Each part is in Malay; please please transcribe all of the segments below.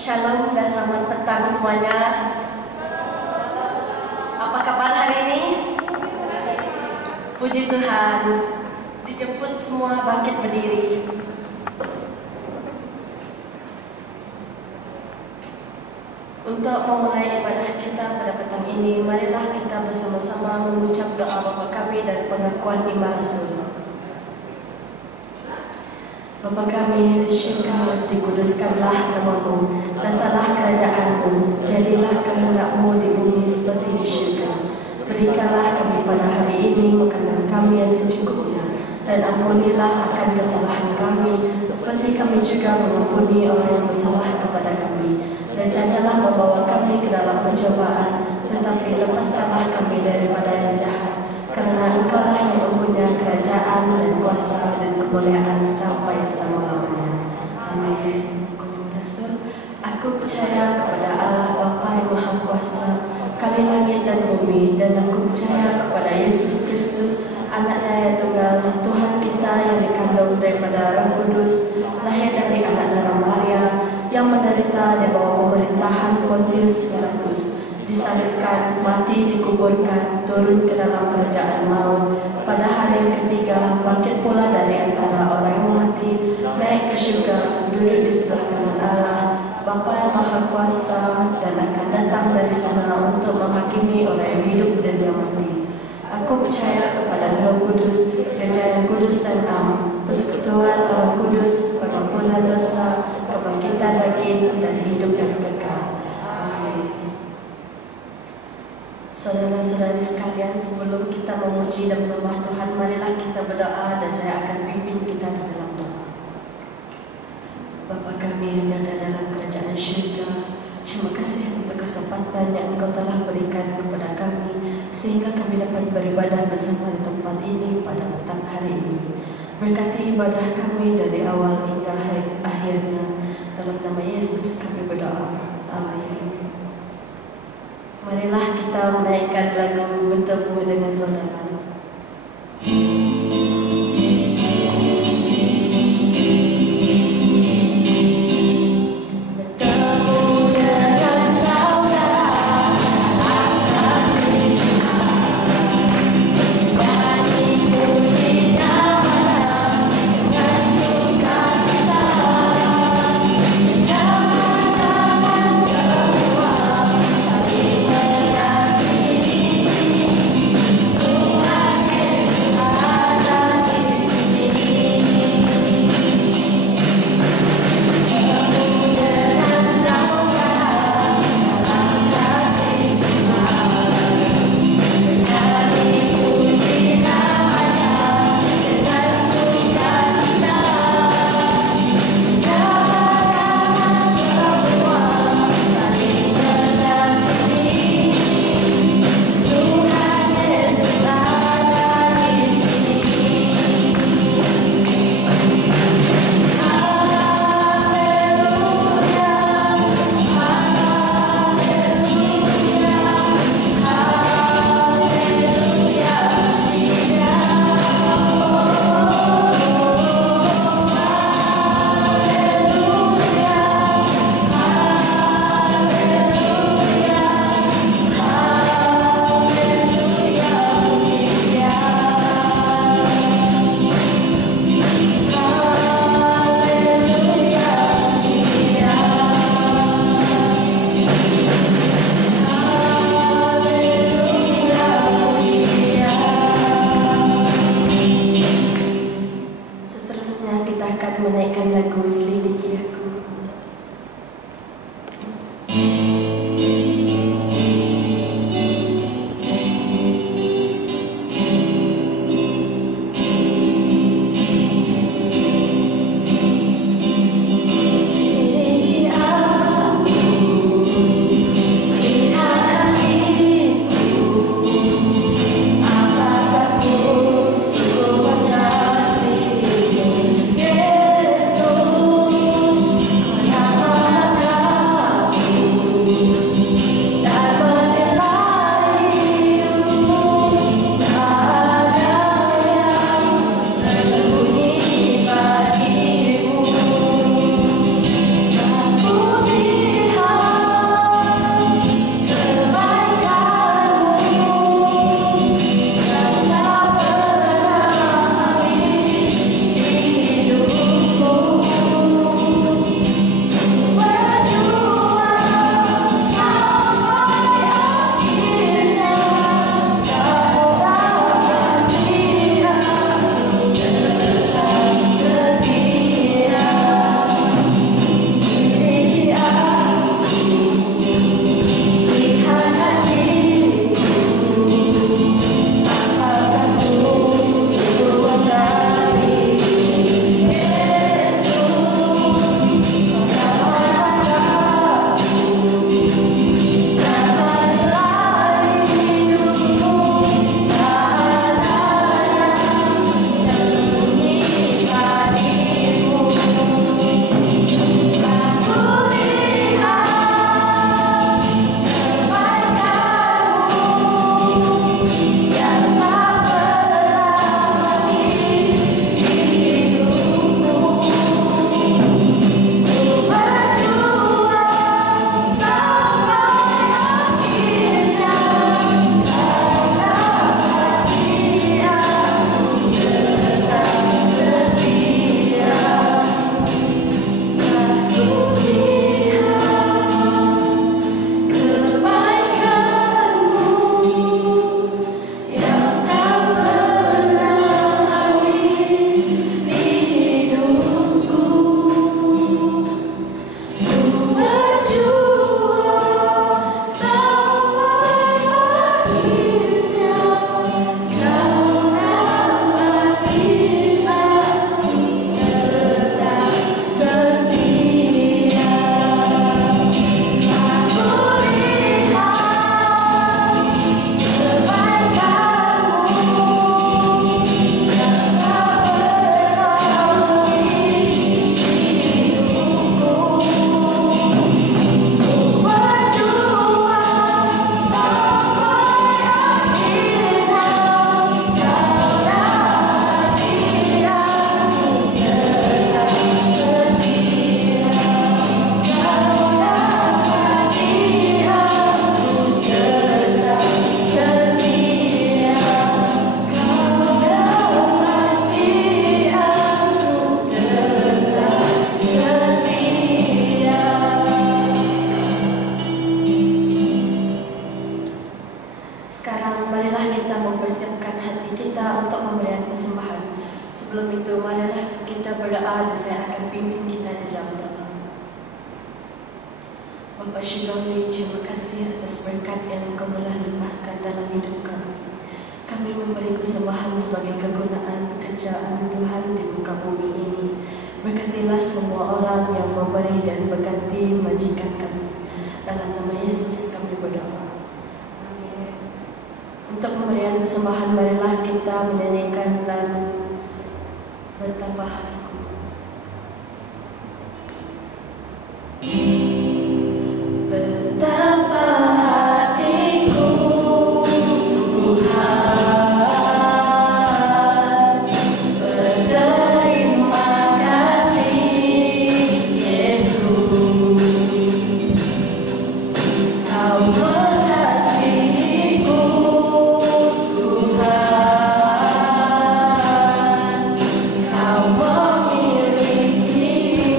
Shalom dan selamat petang semuanya. Apa kabar hari ini? Puji Tuhan, dijemput semua bangkit berdiri. Untuk memulai ibadah kita pada petang ini, marilah kita bersama-sama mengucap doa Bapa kami dan pengakuan iman Rasul. Bapa kami di syurga, dikuduskanlah nama-Mu, datanglah kerajaan-Mu, jadilah kehendak-Mu di bumi seperti di syurga. Berikanlah kami pada hari ini makanan kami yang secukupnya, dan ampunilah akan kesalahan kami, seperti kami juga mengampuni orang yang bersalah kepada kami. Dan janganlah membawa kami ke dalam pencobaan, tetapi lepaskanlah kami daripada yang jahat. Karena Engkaulah yang mempunyai kerajaan dan kuasa dan kemuliaan sampai selama-lamanya. Amin. Rasul, aku percaya kepada Allah Bapa yang Maha Kuasa, Kali langit dan bumi, dan aku percaya kepada Yesus Kristus, Anaknya yang tunggal, Tuhan kita yang dikandung daripada Roh Kudus, lahir dari anak darah Maria, yang menderita di bawah pemerintahan Pontius Pilatus, disalibkan, mati, dikuburkan, turun ke dalam kerajaan maut, pada hari yang ketiga bangkit pula dari antara orang yang mati, naik ke syurga, duduk di sebelah kanan Allah, Bapa yang Maha Kuasa, dan akan datang dari sana untuk menghakimi orang yang hidup dan yang mati. Aku percaya kepada Roh Kudus, Gereja yang kudus dan am, persekutuan Roh Kudus, pengampunan dosa, kebangkitan daging, dan hidup yang kekal. Amin. Saudara-saudari sekalian, sebelum kita memuji dan menyembah Tuhan, marilah kita berdoa dan saya akan pimpin kita di dalam doa. Bapa kami yang berada dalam kerajaan syurga, terima kasih untuk kesempatan yang Engkau telah berikan kepada kami, sehingga kami dapat beribadah bersama di tempat ini pada petang hari ini. Berkati ibadah kami dari awal hingga akhirnya. Dalam nama Yesus kami berdoa. Amin. Marilah kita menaikkan lagu Bertemu dengan Saudara. Oh Bapa Syurgawi, terima kasih atas berkat yang Engkau telah limpahkan dalam hidup kami. Kami memberi persembahan sebagai kegunaan pekerjaan Tuhan di muka bumi ini. Berkatilah semua orang yang memberi dan berganti majikan kami. Dalam nama Yesus kami berdoa. Amin. Untuk pemberian persembahan, marilah kita menyanyikan lagu Betapa Hatiku. Betapa hatiku Tuhan berterima kasih Yesus, Kau mengasihiku Tuhan, Kau memilikiku.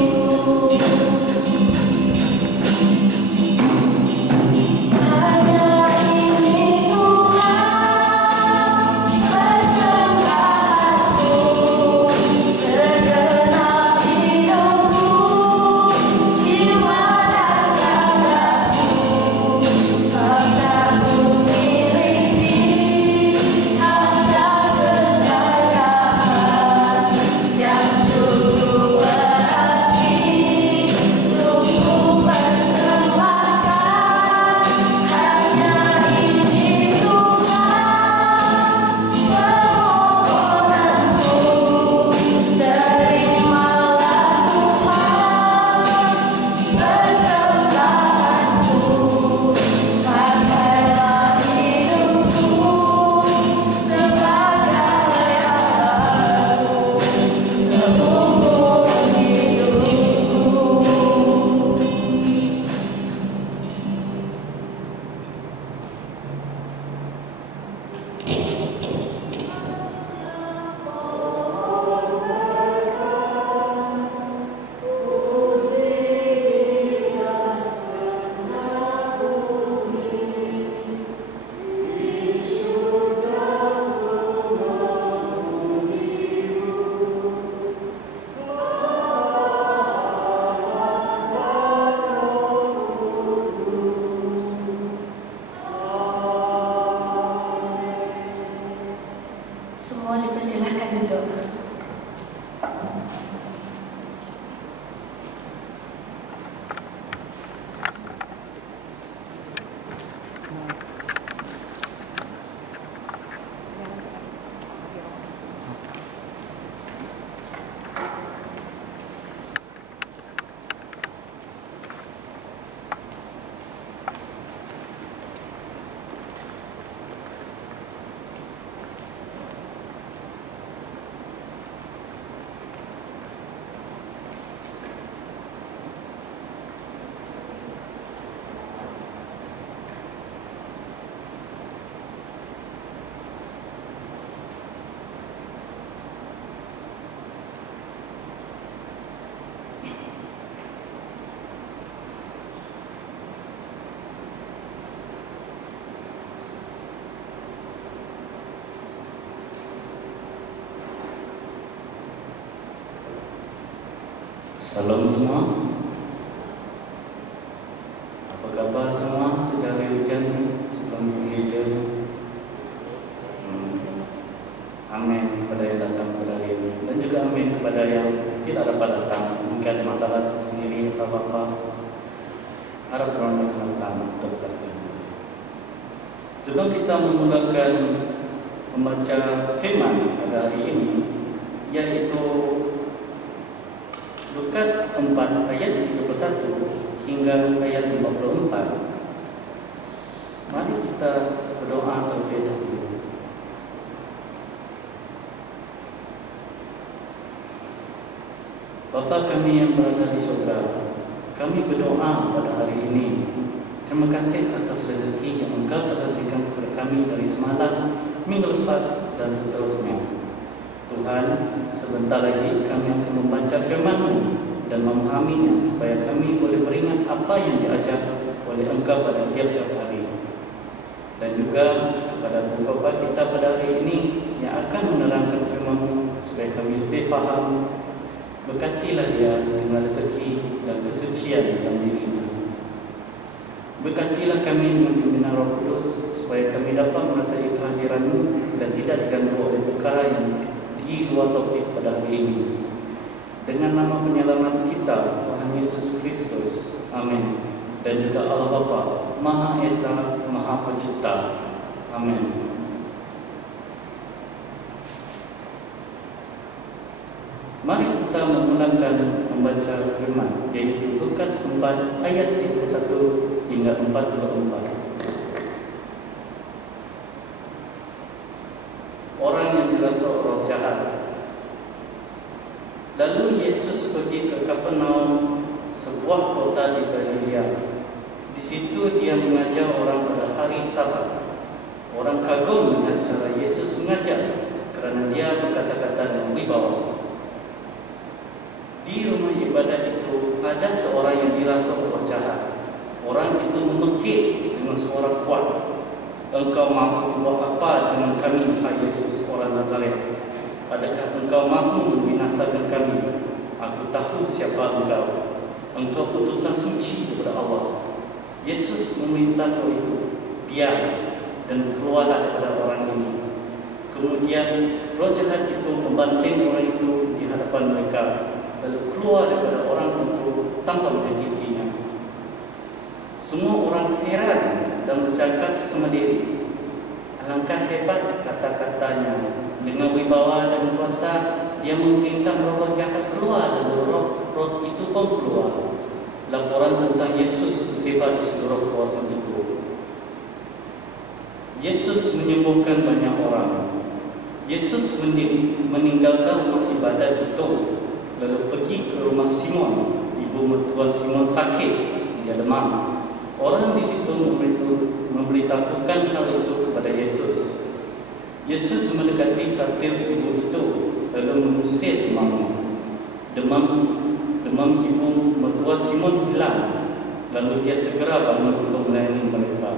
Semua dipersilahkan duduk. Salam semua. Apa kabar semua sejak hujan sebelum gereja? kepada yang tidak dapat datang, mungkin ada masalah sendiri atau apa, harap orang datang untuk berkata. Sebelum kita memulakan membaca firman pada hari ini, yaitu Lukas 4 ayat 31 hingga ayat 54, mari kita berdoa terlebih dahulu. Bapa kami yang berada di surga, kami berdoa pada hari ini. Terima kasih atas rezeki yang Engkau telah berikan kepada kami dari semalam, minggu lepas dan seterusnya. Tuhan, sebentar lagi kami akan membaca firman-Mu dan memahaminya supaya kami boleh beringat apa yang diajar oleh Engkau pada tiap-tiap hari. Dan juga kepada Bapa kita pada hari ini yang akan menerangkan firman-Mu supaya kami lebih faham. Berkatilah dia dengan rezeki dan kesucian dalam dirinya. Berkatilah kami dengan bimbingan Roh Kudus supaya kami dapat merasai kehadiran-Mu dan tidak diganggu oleh perkara yang di luar topik pada hari ini. Dengan nama penyelamat kita, Tuhan Yesus Kristus. Amin. Dan juga Allah Bapa, Maha Esa, Maha Pencipta. Amin. Mari kita memulakan membaca firman, yaitu Lukas 4 ayat 31 hingga 44. Orang yang dirasuki roh jahat. Lalu Yesus pergi ke Kapernaum, sebuah kota di Galilea. Di situ dia mengajar orang pada hari Sabat. Orang kagum melihat cara Yesus mengajar kerana dia berkata-kata dengan wibawa. Di rumah ibadah itu ada seorang yang dirasuki roh jahat. Orang itu memekik dengan suara kuat, "Engkau mahu buat apa dengan kami, hai Yesus, orang Nazaret? Adakah engkau mahu membinasakan kami? Aku tahu siapa engkau. Engkau utusan suci daripada Allah." Yesus memerintah roh itu, "Diam dan keluarlah daripada orang ini." Kemudian roh jahat itu membanting orang itu di hadapan mereka, lalu keluar daripada orang itu tanpa menyakitinya. Semua orang heran dan bercakap sesama diri, "Alangkah hebat kata-katanya. Dengan wibawa dan kuasa dia memerintah roh jahat keluar dan roh itu pun keluar." Laporan tentang Yesus tersebar di seluruh kawasan itu. Yesus menyembuhkan banyak orang. Yesus meninggalkan rumah ibadat itu, lalu pergi ke rumah Simon. Ibu mertua Simon sakit, dia demam. Orang di situ memberitahukan hal itu kepada Yesus. Yesus mendekati katil ibu itu, lalu mengusir demamnya. Demam ibu mertua Simon hilang, lalu dia segera bangun untuk melayani mereka.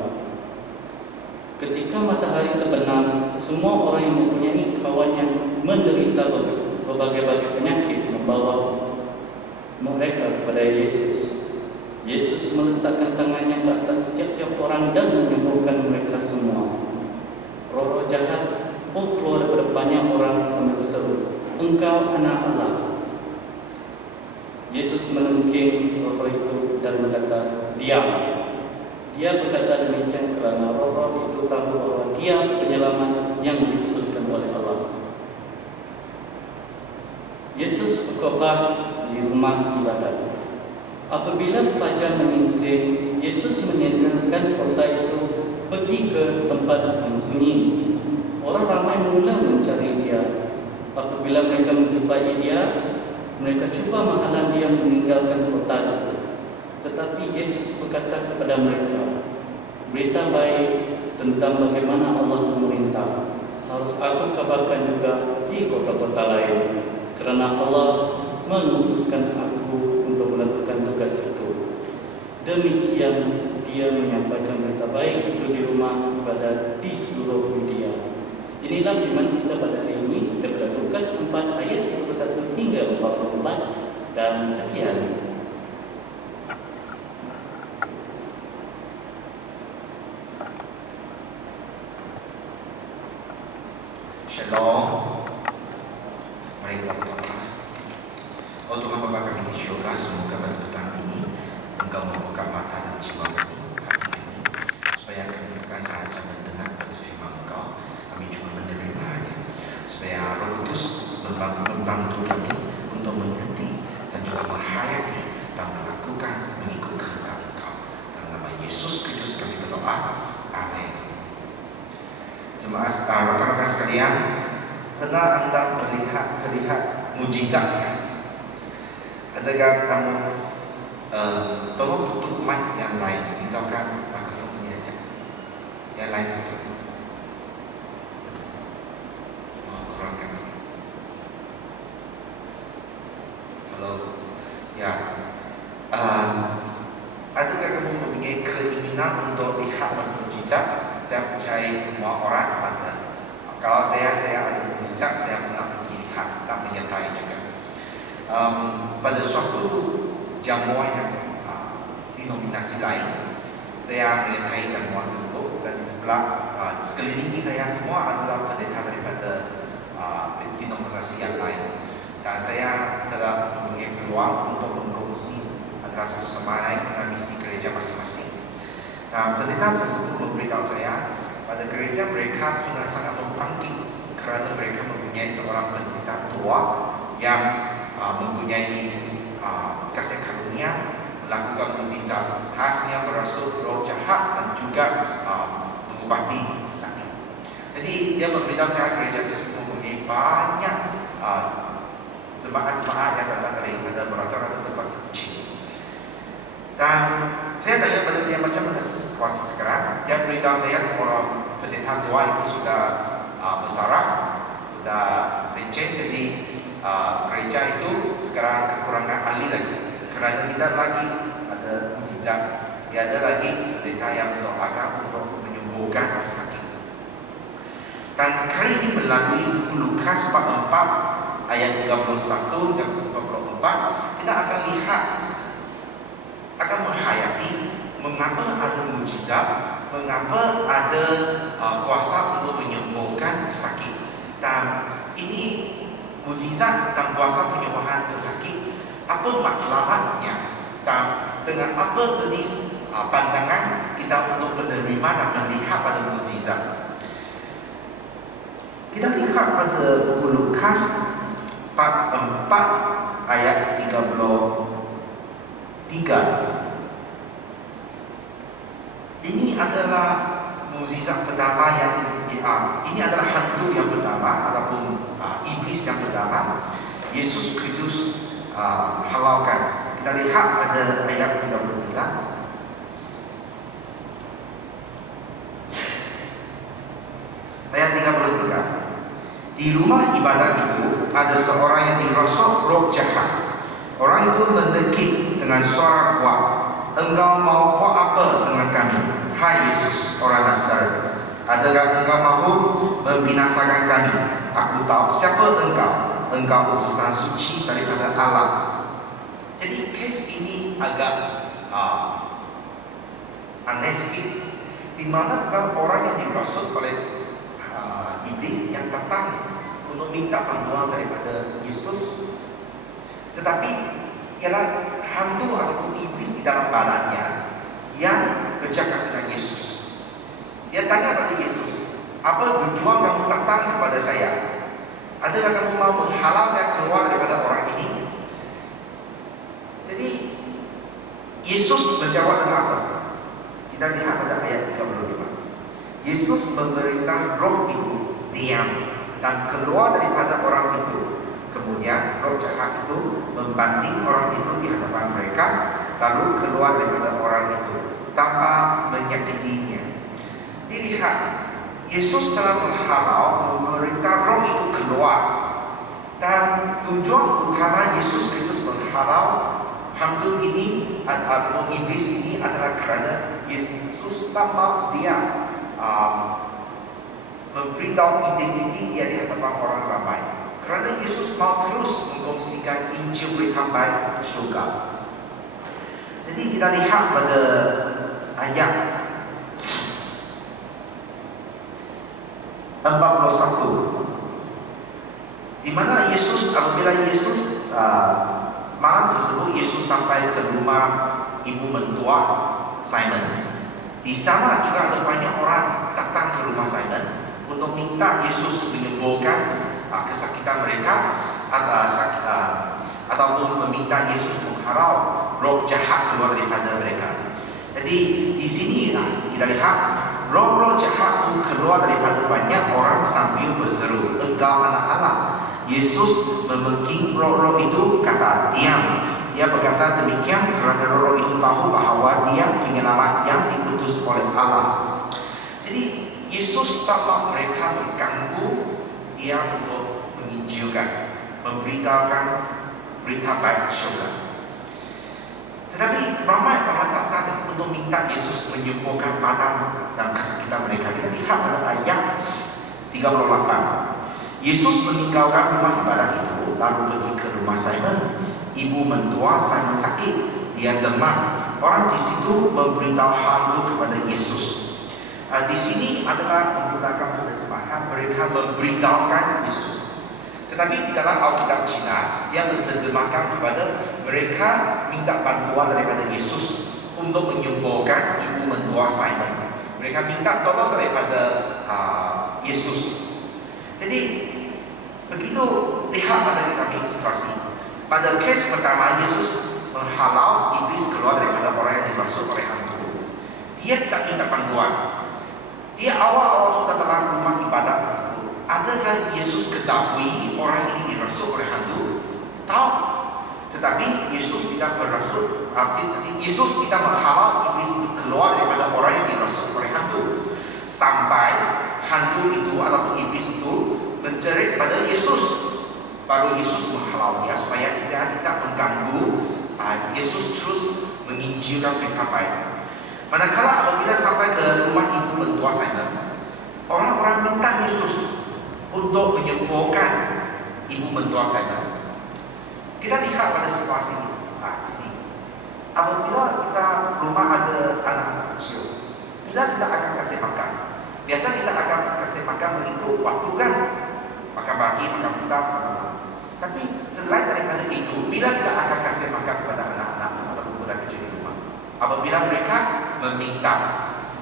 Ketika matahari terbenam, semua orang yang mempunyai kawan yang menderita berbagai-bagai penyakit membawa mereka kepada Yesus. Yesus meletakkan tangannya ke atas setiap orang dan menyembuhkan mereka semua. Roh-roh jahat pun keluar daripada banyak orang sambil berseru, "Engkau anak Allah." Yesus melengking roh itu dan berkata, "Diam." Dia berkata demikian kerana roh-roh itu tahu bahawa dia penyelamat yang diutuskan oleh Allah. Yesus berkhotbah di rumah ibadat. Apabila fajar menyingsing, Yesus meninggalkan kota itu, pergi ke tempat yang sunyi. Orang ramai mula mencari dia. Apabila mereka menjumpai dia, mereka cuba menghalang dia meninggalkan kota itu. Tetapi Yesus berkata kepada mereka, "Berita baik tentang bagaimana Allah memerintah harus aku kabarkan juga di kota-kota lain, kerana Allah mengutuskan aku untuk melakukan tugas itu." Demikian dia menyampaikan berita baik itu di rumah ibadat di seluruh Yudea. Inilah firman kita pada hari ini daripada Lukas 4 ayat 31 hingga 44, dan sekian. Shalom. Mari kita berdoa. Oh Tuhan Bapa kami di syurga, semoga pada petang ini Engkau membuka mata dan jiwa kami, hati kami, supaya kami bukan sahaja mendengar pada firman Engkau, kami juga menerimanya, supaya Roh Kudus membantu kami untuk mengerti dan juga menghayati dan melakukan mengikut kehendak Engkau. Dalam nama Yesus Kristus kami berdoa. Amin. Jemaat rakan-rakan sekalian, pernah anda terlihat mujizatnya? Adakah kamu tolong tutup mic yang lain, tinggalkan mikrofon ini aja, yang lain tutup. Kurangkan. Halo, ya. Adakah kamu mempunyai keinginan untuk lihat mujizat? Saya percaya semua orang ada. Kalau saya ada mujizat, saya pernah pergi lihat dan menyertai juga. Pada suatu jamuan yang denominasi lain, saya menyertai jamuan tersebut, dan di sebelah sekeliling saya semua adalah pendeta daripada denominasi yang lain, dan saya telah mempunyai peluang untuk berkongsi antara satu sama lain dengan misi gereja masing-masing. Nah, pendeta tersebut memberitahu saya pada gereja mereka sudah sangat membangkit kerana mereka mempunyai seorang pendeta tua yang mempunyai kasih karunia melakukan mujizat, hasilnya merasuk roh jahat dan juga mengubati sakit. Jadi dia memberitahu saya gereja tersebut mempunyai banyak jemaat-jemaat yang datang daripada rata-rata tempat kecil. Dan saya tanya pada dia macam mana situasi sekarang. Dia beritahu saya orang pendeta tua itu sudah bersarang, sudah pencet, jadi gereja itu sekarang kekurangan ahli lagi. Kerana tidak lagi ada mujizat, tiada lagi pendeta yang mendoakan untuk menyembuhkan sakit. Dan kali ini melalui buku Lukas bab 4 ayat 31 dan 44, kita akan lihat, akan menghayati mengapa ada mujizat, mengapa ada kuasa untuk menyembuhkan sakit. Dan ini mujizat dan kuasa penyembuhan pesakit, apa matlamatnya, dan dengan apa jenis pandangan kita untuk menerima dan melihat pada mujizat. Kita lihat pada buku Lukas bab 4 ayat 33. Ini adalah mukjizat pertama yang ini adalah hantu yang pertama ataupun iblis yang pertama Yesus Kristus halalkan. Kita lihat pada ayat 33. Ayat 33. Di rumah ibadat itu ada seorang yang dirosok roh jahat. Orang itu mendekik dengan suara kuat, "Engkau mau buat apa dengan kami, hai Yesus orang Nazaret? Adakah engkau mahu membinasakan kami? Aku tahu siapa engkau. Engkau utusan suci daripada Allah." Jadi kes ini agak aneh sikit. Di mana orang yang dirasuk oleh iblis yang datang untuk minta bantuan daripada Yesus, tetapi ialah hantu ataupun iblis di dalam badannya yang bercakap dengan Yesus. Dia tanya pada Yesus, "Apa tujuan kamu datang kepada saya? Adakah kamu mau menghalau saya keluar daripada orang ini?" Jadi Yesus menjawab dengan apa? Kita lihat pada ayat 35. Yesus memerintah roh itu diam dan keluar daripada orang itu. Kemudian roh jahat itu membanting orang itu di hadapan mereka, lalu keluar daripada orang itu tanpa menyakitinya. Dilihat, Yesus telah menghalau, memerintah roh itu keluar. Dan tujuan utama Yesus Kristus menghalau hantu ini atau iblis ini adalah kerana Yesus tak mahu dia memberitahu identiti dia di hadapan orang ramai. Kerana Yesus mahu terus mengkongsikan Injil berita baik syurga. Jadi kita lihat pada ayat 41, di mana Yesus, apabila Yesus malam tersebut Yesus sampai ke rumah ibu mentua Simon. Di sana juga ada banyak orang datang ke rumah Simon untuk minta Yesus menyembuhkan kesakitan mereka ataupun meminta Yesus mengharau roh jahat keluar daripada mereka. Jadi di sini kita lihat roh-roh jahat itu keluar daripada banyak orang sambil berseru, "Engkau anak Allah." Yesus memengking roh-roh itu, kata, "Diam." Dia berkata demikian kerana roh-roh itu tahu bahawa dia penyelamat yang diutus oleh Allah. Jadi Yesus tak mahu mereka mengganggu dia untuk menginjilkan, memberitakan berita baik syurga. Tetapi ramai orang datang untuk minta Yesus menyembuhkan badan dan kesakitan mereka. Kita lihat pada ayat 38. Yesus meninggalkan rumah ibadat itu lalu pergi ke rumah Simon. Ibu mentua Simon sakit, dia demam. Orang di situ memberitahu hal itu kepada Yesus. Di sini adalah menggunakan penerjemahan mereka memberitahukan Yesus. Tetapi di dalam Alkitab Cina, dia menerjemahkan kepada mereka minta bantuan daripada Yesus untuk menyembuhkan ibu mentua Simon. Mereka minta tolong daripada Yesus. Jadi begitu lihat pada kami situasi. Pada kes pertama, Yesus menghalau iblis keluar daripada orang yang dimaksud oleh hantu. Dia tidak minta bantuan. Dia awal-awal sudah dalam rumah ibadat tersebut. Adakah Yesus ketahui orang ini dirasuk oleh hantu? Tahu. Tetapi Yesus tidak berasuk. Yesus tidak menghalau iblis keluar daripada orang yang dirasuk oleh hantu. Sampai hantu itu ataupun iblis itu menjerit pada Yesus. Baru Yesus menghalau dia supaya dia tidak mengganggu Yesus terus menginjilkan berita baik. Manakala apabila sampai ke rumah ibu mentua Simon, orang-orang minta Yesus untuk menyembuhkan ibu mentua Simon. Kita lihat pada situasi sini. Apabila kita rumah ada anak kecil, kita tidak akan kasih makan. Biasa kita akan kasih makan mengikut waktu kan, makan pagi, makan petang, makan malam. Tapi selain daripada itu, bila kita akan kasih makan kepada anak-anak atau budak kecil di rumah, apabila mereka meminta.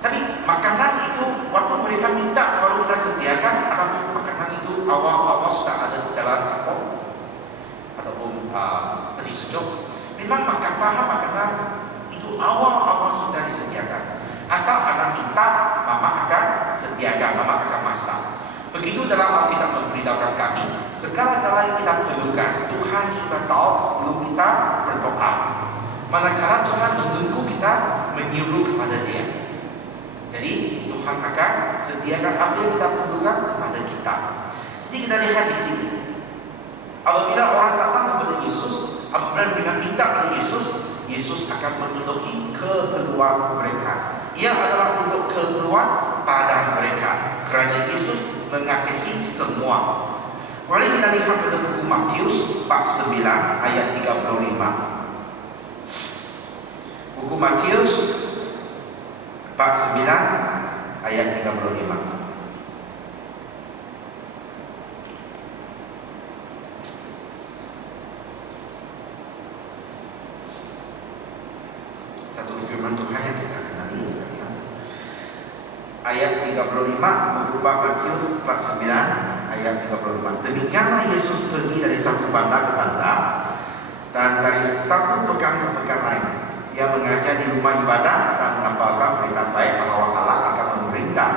Tapi makanan itu waktu mereka minta baru kita sediakan, ataupun makanan itu awal-awal sudah ada di dalam ataupun peti sejuk. Memang makanan itu awal-awal sudah disediakan. Asal anak minta, mama akan sediakan, mama akan masak. Begitu dalam Alkitab memberitahukan kami, segala-gala yang kita perlukan, Tuhan sudah tahu sebelum kita berdoa. Manakala Tuhan menunggu kita menyuruh kepada Dia. Jadi Tuhan akan sediakan apa yang kita perlukan kepada kita. Jadi kita lihat di sini. Apabila orang datang kepada Yesus, apabila mereka minta kepada Yesus, Yesus akan memenuhi keperluan mereka. Ia adalah untuk keperluan badan mereka. Kerana Yesus mengasihi semua. Mari kita lihat pada buku Matius bab 9 ayat 35. Buku Matius bab 9 ayat 35. Satu firman Tuhan yang kita kenali sekalian. Ayat 35 berubah Matius bab 9 ayat 35. Demikianlah Yesus pergi dari satu bandar ke bandar dan dari satu pekan ke pekan lain. Dia mengajar di rumah ibadat dan mengabarkan berita baik bahawa Allah akan memerintah.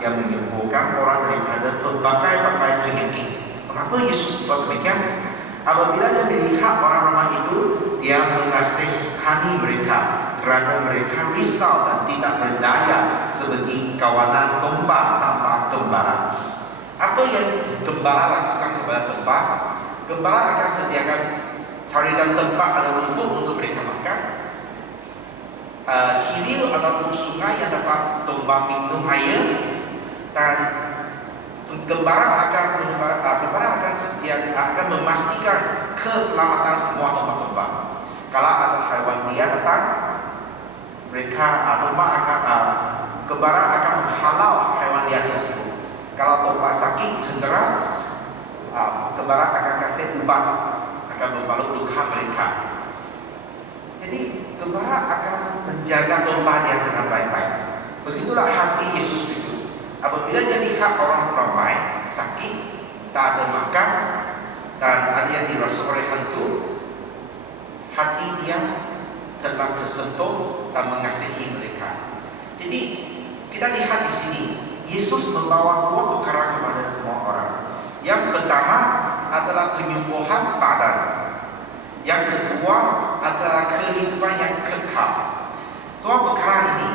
Dia menyembuhkan orang daripada berbagai-bagai penyakit. Mengapa Yesus buat demikian? Apabila dia melihat orang ramai itu, dia mengasihani mereka kerana mereka risau dan tidak berdaya seperti kawanan domba tanpa gembala. Apa yang gembala lakukan kepada domba? Gembala akan sediakan cari dan tempat ada rumput untuk mereka makan. Hilir ataupun sungai yang dapat domba minum air, dan gembala akan memastikan keselamatan semua domba-domba. Kalau ada haiwan liar datang, gembala akan menghalau haiwan liar tersebut. Kalau domba sakit, cedera, gembala akan kasih ubat, akan membalut duka mereka. Jadi gembala akan menjaga domba dia dengan baik-baik. Begitulah hati Yesus Kristus. Apabila dia lihat orang ramai sakit, tak ada makan, dan ada yang dirasuki oleh hantu, hati dia telah tersentuh dan mengasihi mereka. Jadi kita lihat di sini, Yesus membawa dua perkara kepada semua orang. Yang pertama adalah penyembuhan badan. Yang kedua adalah kehidupan yang kekal. Dua perkara ini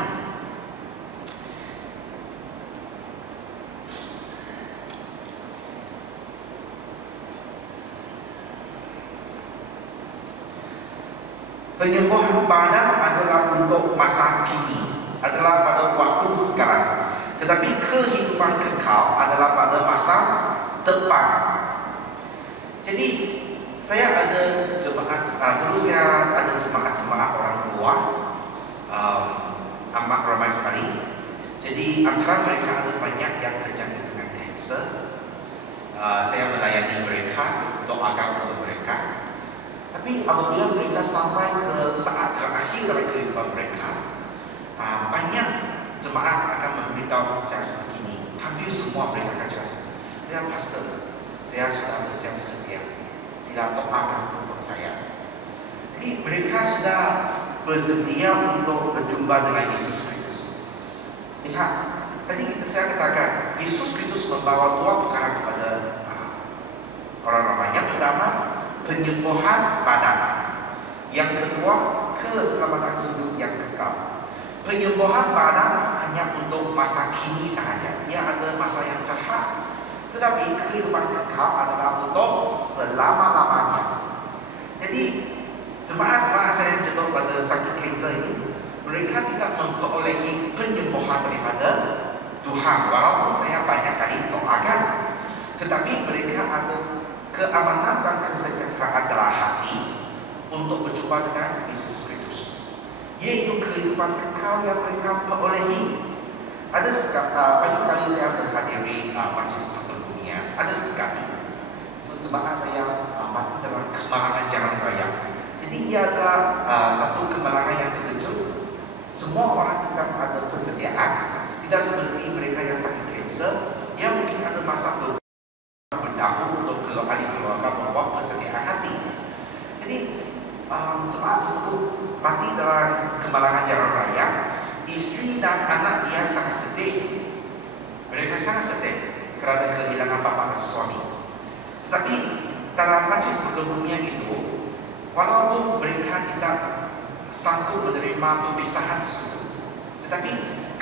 penyembuhan badan adalah untuk masa kini, adalah pada waktu sekarang. Tetapi kehidupan kekal adalah pada masa depan. Jadi saya ada jemaat, dulu saya ada jemaat orang tua, amat ramai sekali. Jadi antara mereka ada banyak yang terjangkit dengan kanser. Saya melayani mereka, doakan untuk mereka. Tapi apabila mereka sampai ke saat terakhir dalam kehidupan mereka, banyak jemaat akan memberitahu saya seperti ini. Hampir semua mereka akan jelas, saya pastor, saya sudah bersiap sedia, sila doakan untuk saya. Jadi mereka sudah bersedia untuk berjumpa dengan Yesus Kristus. Lihat, tadi saya katakan Yesus Kristus membawa dua perkara kepada orang ramai. Yang pertama, penyembuhan badan. Yang kedua, keselamatan hidup yang kekal. Penyembuhan badan hanya untuk masa kini sahaja. Ia ada masa yang terhad. Tetapi kehidupan kekal adalah untuk selama-lamanya. Jadi jemaat-jemaat saya yang jatuh pada sakit kanser ini, mereka tidak memperolehi penyembuhan daripada Tuhan. Walaupun saya banyak kali doakan, tetapi mereka ada keamanan dan kesejahteraan dalam hati untuk berjumpa dengan Yesus Kristus, yaitu kehidupan kekal yang mereka perolehi. Ada banyak kali saya menghadiri majlis dunia. Ada sekali untuk jemaat saya mati dalam kemalangan jalan raya. Jadi ia adalah satu kemalangan yang terkejut. Semua orang tetap ada persediaan, tidak seperti mereka yang sakit kanser yang mungkin ada masa berdaku untuk keluarga membuat persediaan hati. Jadi jemaat tersebut mati dalam kemalangan jalan raya. Isteri dan anak dia sangat sedih. Mereka sangat sedih kerana kehilangan bapa dan suami. Tetapi dalam majlis perkebumian itu, walaupun mereka tidak sanggup menerima perpisahan tersebut, tetapi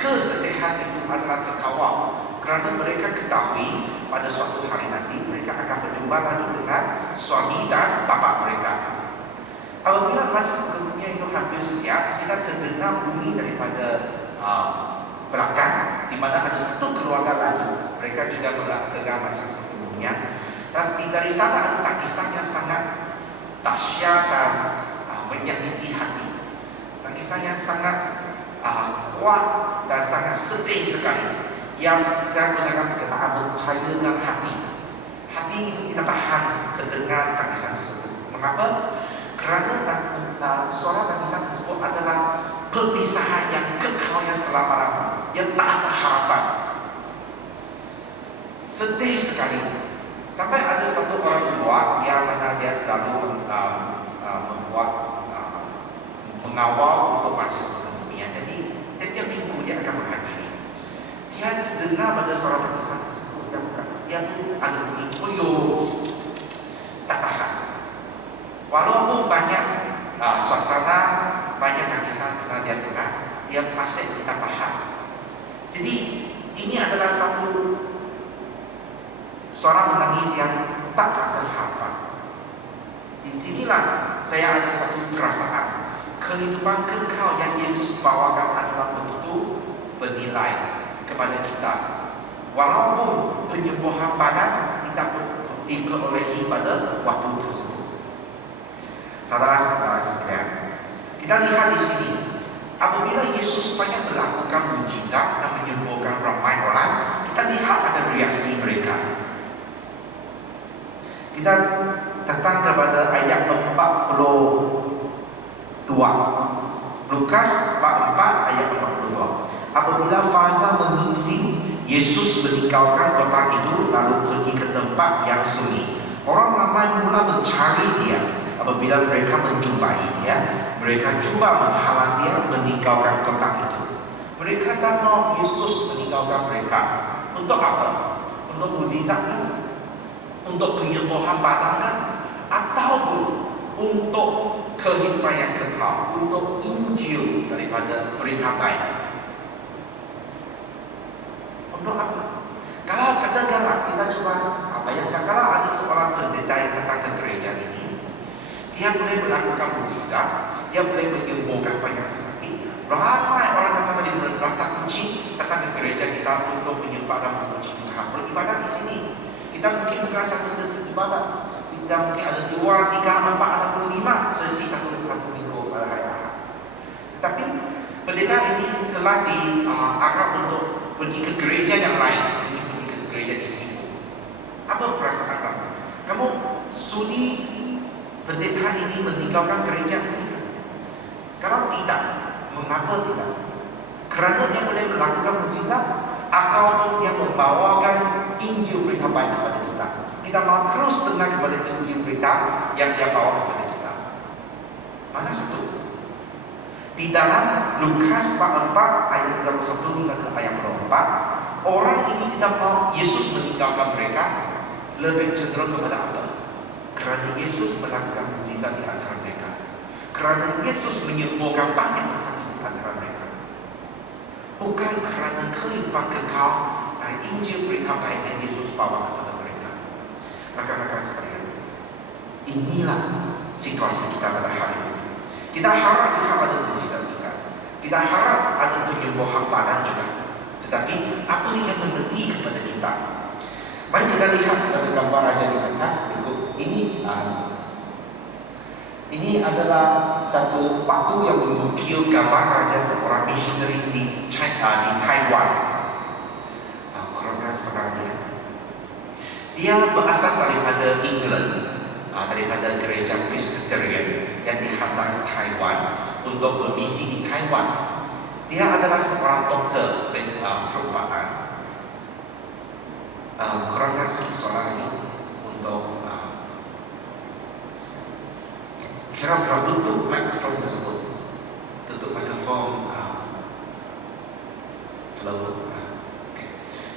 kesedihan itu adalah terkawal kerana mereka ketahui pada suatu hari nanti mereka akan berjumpa lagi dengan suami dan bapa mereka. Apabila majlis perkebumian itu hampir siap, kita terdengar bunyi daripada belakang, di mana ada satu keluarga lagi. Mereka juga mendengar majlis perkebumian. Dan dari sana ada tangisan yang sangat dahsyat dan menyakiti hati. Tangisan yang sangat kuat dan sangat sedih sekali. Yang saya gunakan perkataan percaya dengan hati. Hati itu tidak tahan terdengar tangisan tersebut. Mengapa? Kerana suara tangisan tersebut adalah perpisahan yang kekal yang selama-lamanya, yang tak ada harapan. Sedih sekali. Sampai ada satu orang tua yang mana dia selalu membuat mengawal untuk majlis perkebumian. Jadi setiap minggu dia akan menghadiri. Dia dengar pada suara tangisan tersebut yang ada bunyi, "Oyo," tak tahan. Walaupun banyak suasana, banyak tangisan yang dia dengar, dia masih tak tahan. Jadi ini adalah satu suara menangis yang tak ada harapan. Di sinilah saya ada satu perasaan, kehidupan kekal yang Yesus bawakan adalah betul bernilai kepada kita. Walaupun penyembuhan badan tidak diperolehi pada waktu tersebut. Saudara-saudara sekalian, kita lihat di sini, apabila Yesus banyak melakukan mukjizat dan menyembuhkan ramai orang, kita lihat ada reaksi mereka. Kita datang kepada ayat Lukas 44 ayat 42. Apabila fasa menyingsing, Yesus meninggalkan kota itu lalu pergi ke tempat yang sunyi. Orang ramai mula mencari dia. Apabila mereka menjumpai dia, mereka cuba menghalang dia meninggalkan kota itu. Mereka tak mau Yesus meninggalkan mereka. Untuk apa? Untuk mukjizat ini? Untuk penyembuhan badangan? Ataupun untuk kehidupan yang kekal, untuk Injil daripada berita baik? Untuk apa? Kalau katakanlah kita coba bayangkan, kalau ada seorang pendeta yang datang ke gereja ini, dia boleh melakukan mukjizat, dia boleh menyembuhkan banyak sakit. Ramai orang datang dari berata kunci datang ke gereja kita untuk menyembah dan memuji Tuhan, beribadah di sini. Kita mungkin bukan satu sesi ibadat, kita mungkin ada 2, 3, 4 atau 5 sesi satu minggu pada hari Ahad. Tetapi pendeta ini telah diarah untuk pergi ke gereja yang lain, pergi ke gereja di sini. Apa perasaan kamu? Kamu sudi pendeta ini meninggalkan gereja ini? Kalau tidak, mengapa tidak? Kerana dia boleh melakukan mukjizat, atau dia membawakan Injil berita baik kepada kita. Kita mahu terus dengar kepada Injil berita yang dia bawa kepada kita. Mana satu? Di dalam Lukas 44 ayat 31 hingga ke ayat 24, orang ini kita mahu Yesus meninggalkan mereka, lebih cenderung kepada apa? Kerana Yesus melakukan mukjizat di antara mereka, kerana Yesus menyembuhkan banyak sakit di antara mereka, bukan kerana kehidupan kekal dari Injil berita baik yang Yesus bawa kepada mereka. Rakan-rakan sekalian, inilah situasi kita pada hari ini. Kita harap kita ada mukjizat juga, kita harap ada penyembuhan badan juga. Tetapi apa yang mengerti kepada kita? Mari kita lihat pada gambar raja di atas. Ini adalah satu batu yang mengukir gambar raja seorang missionary di Taiwan. Korang saudara dia berasas daripada England, daripada gereja Presbyterian yang dihantar ke Taiwan untuk bermisi di Taiwan. Dia adalah seorang doktor perubatan. Korang kasih soalan ini untuk kira-kira tutup mikrofon tersebut, tutup mikrofon.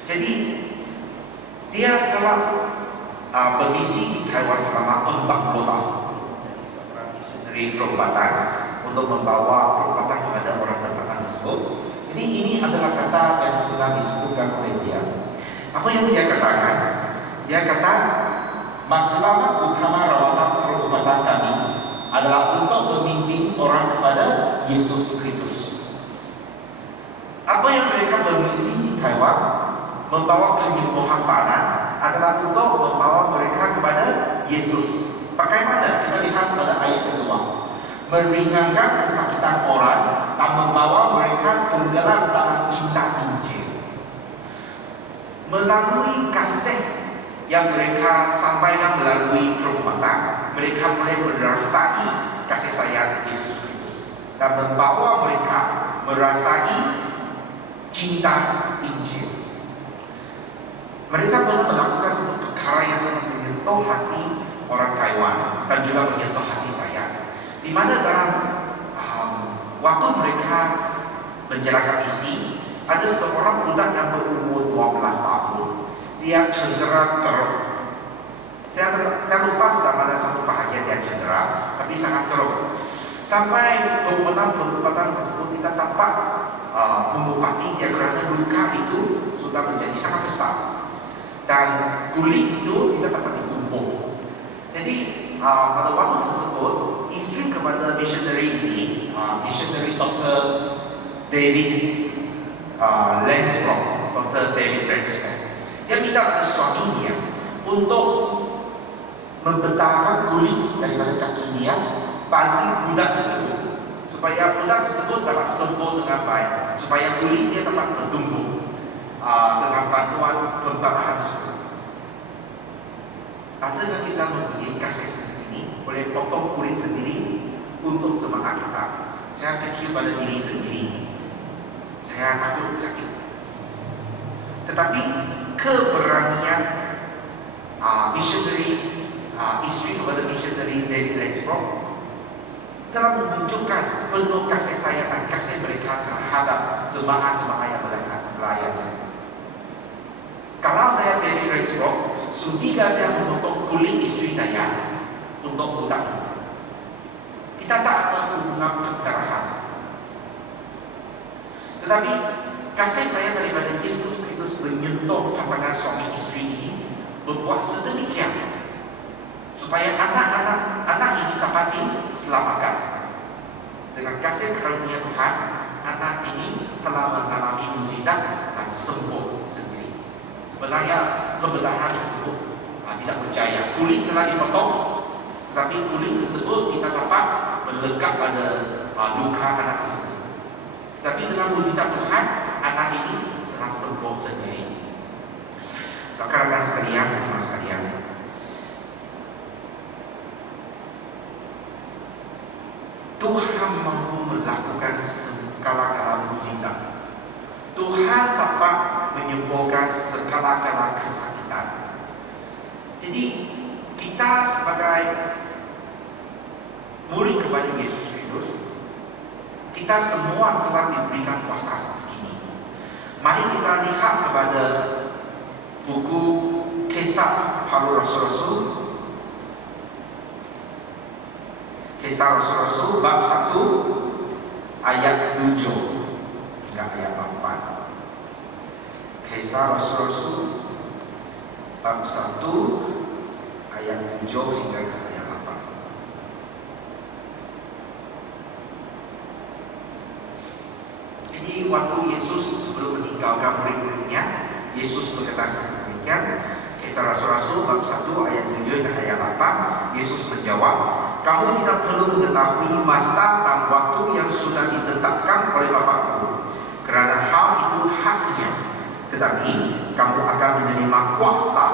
Jadi dia telah bermisi di Taiwan selama 40 tahun seorang missionary perubatan untuk membawa perubatan kepada orang tempatan tersebut. Jadi ini adalah kata yang telah disebutkan oleh dia. Apa yang dia katakan? Dia kata, maksud utama rawatan perubatan kami adalah untuk memimpin orang kepada Yesus Kristus. Apa yang mereka bermisi di Taiwan, membawa penyembuhan badan, adalah untuk membawa mereka kepada Yesus. Bagaimana? Kita lihat pada ayat kedua. Meringankan kesakitan orang dan membawa mereka tenggelam dalam cinta Injil. Melalui kasih yang mereka sampaikan melalui perubatan, mereka boleh merasai kasih sayang Yesus Kristus dan membawa mereka merasai cinta Injil. Mereka boleh melakukan satu perkara yang sangat menyentuh hati orang Taiwan dan juga menyentuh hati saya, di mana dalam waktu mereka menjalankan misi, ada seorang budak yang berumur 12 tahun. Dia cedera teruk. Saya lupa sudah mana satu bahagian dia cedera, tapi sangat teruk. Sampai perubatan tersebut kita dapat mengobati dia kerana luka itu sudah menjadi sangat besar. Dan kulit itu kita dapat ditumpuk. Jadi pada waktu tersebut, isteri kepada missionary ini, missionary Dr. David Langstroth, Dr. David Langstroth, dia minta kepada suaminya untuk membetulkan kulit daripada kaki dia bagi budak tersebut, supaya budak tersebut dapat sembuh dengan baik, supaya kulit dia dapat bertumbuh dengan bantuan pembatahan tersebut. Adakah kita mempunyai kasih seperti ini? boleh potong kulit sendiri untuk jemaah kita. Saya kecil pada diri sendiri, saya takut sakit. Tetapi keberanian missionary, isteri kepada missionary David Rexbrook telah menunjukkan penuh kasih sayang dan kasih mereka terhadap jemaah-jemaah yang mereka melayani. Kalau saya David Rexbrook, sudikah saya memotong kulit istri saya untuk budak? Kita tak ada hubungan perkarahan. Tetapi kasih saya daripada Yesus Kristus menyentuh pasangan suami istri ini, berbuat sedemikian supaya anak-anak ini dapati selamatkan. Dengan kasih karunia Tuhan, anak ini telah mengalami mukjizat dan sembuh sendiri. Sebenarnya pembedahan tersebut tidak berjaya. Kulit telah dipotong, tetapi kulit tersebut kita dapat melekat pada luka anak tersebut. Tapi dengan mukjizat Tuhan, anak ini telah sembuh sendiri. Rakan-rakan sekalian, jemaah sekalian, Tuhan mampu melakukan segala-gala mukjizat. Tuhan dapat menyembuhkan segala-gala kesakitan. Jadi kita sebagai murid kepada Yesus Kristus, kita semua telah diberikan kuasa seperti ini. Mari kita lihat kepada buku Kisah Para Rasul-Rasul, Kisah Rasul-Rasul bab 1 ayat 7 hingga ayat 8. Kisah Rasul-Rasul bab 1 ayat 7 hingga ke ayat 8. Jadi waktu Yesus sebelum meninggalkan murid-muridnya, Yesus berkata sedemikian. Kisah Rasul-Rasul bab 1 ayat 7 hingga ayat 8. Yesus menjawab, kamu tidak perlu mengetahui masa dan waktu yang sudah ditetapkan oleh Bapa-Ku, kerana hal itu haknya. Tetapi kamu akan menerima kuasa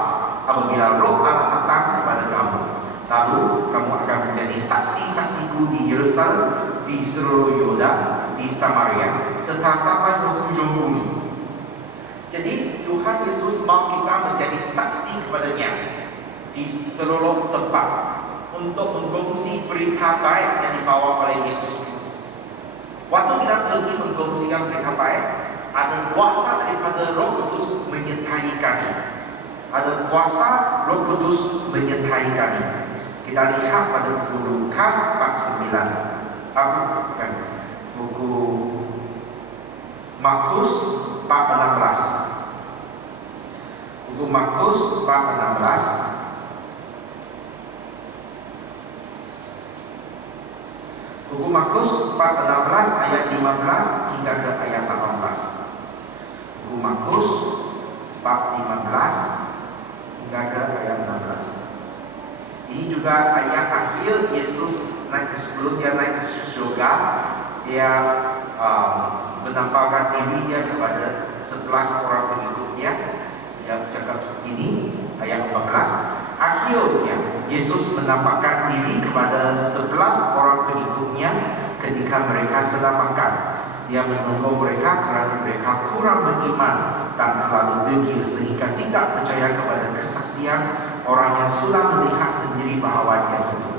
apabila Roh Allah datang kepada kamu. Lalu kamu akan menjadi saksi-saksiku di Yerusalem, di seluruh Yuda, di Samaria, serta sampai ke ujung bumi. Jadi Tuhan Yesus mau kita menjadi saksi kepada-Nya di seluruh tempat untuk mengkongsi berita baik yang dibawa oleh Yesus. Waktu kita pergi mengkongsikan berita baik, ada kuasa daripada Roh Kudus menyertai kami. Ada kuasa Roh Kudus menyertai kami. Kita lihat pada buku Lukas bab 9, buku Markus bab 16. Buku Markus bab 16. Buku Markus bab 16 ayat 15 hingga ke ayat 18. Buku Markus bab 15 hingga ke ayat 16. Ini juga ayat akhir Yesus sebelum dia naik ke surga. Dia menampakkan dirinya kepada 11 orang pengikutnya. Dia bercakap begini, ayat 14. Akhirnya Yesus menampakkan diri kepada 11 orang pengikutnya ketika mereka sedang makan. Dia menegur mereka kerana mereka kurang beriman dan terlalu degil sehingga tidak percaya kepada kesaksian orang yang sudah melihat sendiri bahawa dia hidup.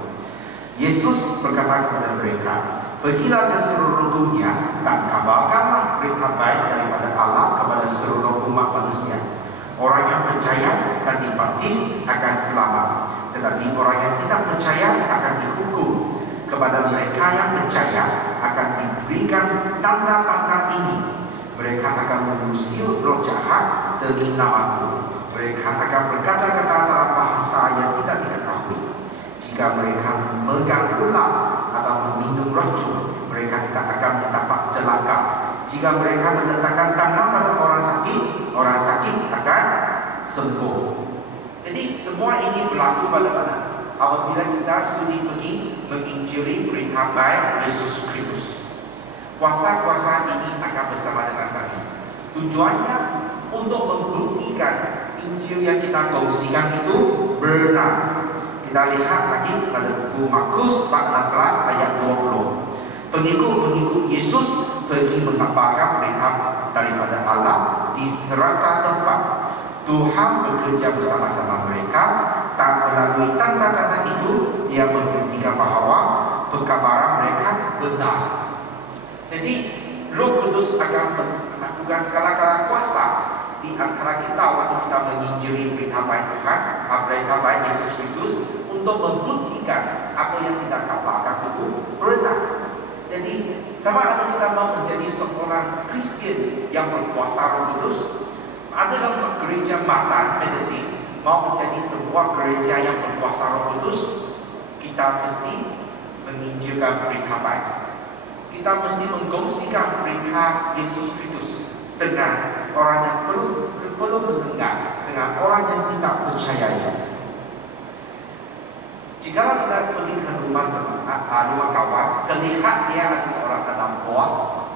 Yesus berkata kepada mereka, pergilah ke seluruh dunia dan kabarkanlah berita baik daripada Allah kepada seluruh umat manusia. Orang yang percaya dan dibaptis akan selamat, tetapi orang yang tidak percaya akan dihukum. Kepada mereka yang percaya akan diberikan tanda-tanda ini. Mereka akan mengusir roh jahat demi nama-Ku. Mereka akan berkata-kata dalam bahasa yang tidak diketahui. Jika mereka memegang ular atau meminum racun, mereka tidak akan mendapat celaka. Jika mereka meletakkan tangan pada orang sakit akan sembuh. Jadi semua ini berlaku pada mana? Apabila kita sudi pergi menginjili berita baik Yesus Kristus. Kuasa-kuasa ini akan bersama dengan kami. Tujuannya untuk membuktikan Injil yang kita kongsikan itu benar. Kita lihat lagi pada buku Markus 14 ayat 20. Pengikut-pengikut Yesus pergi mengabarkan berita daripada Allah di serata tempat. Tuhan bekerja bersama-sama mereka. Tak melalui tanda-tanda itu, Dia membuktikan bahawa perkabaran mereka benar. Jadi Roh Kudus akan melakukan segala-gala kuasa di antara kita waktu kita menginjili berita baik Tuhan, berita baik Yesus Kristus, untuk membuktikan apa yang kita kabarkan itu benar. Jadi sama ada kita mau menjadi seorang Kristian yang berkuasa Roh Kudus, ada dalam gereja Matan Metodis mau menjadi sebuah gereja yang berkuasa Roh Kudus, kita mesti menginjilkan berita baik. Kita mesti menggongsikan berita Yesus Kristus dengan orang yang perlu mendengar, dengan orang yang tidak percaya. Jika kita pergi ke rumah kawan, terlihat dia ada seorang anak buah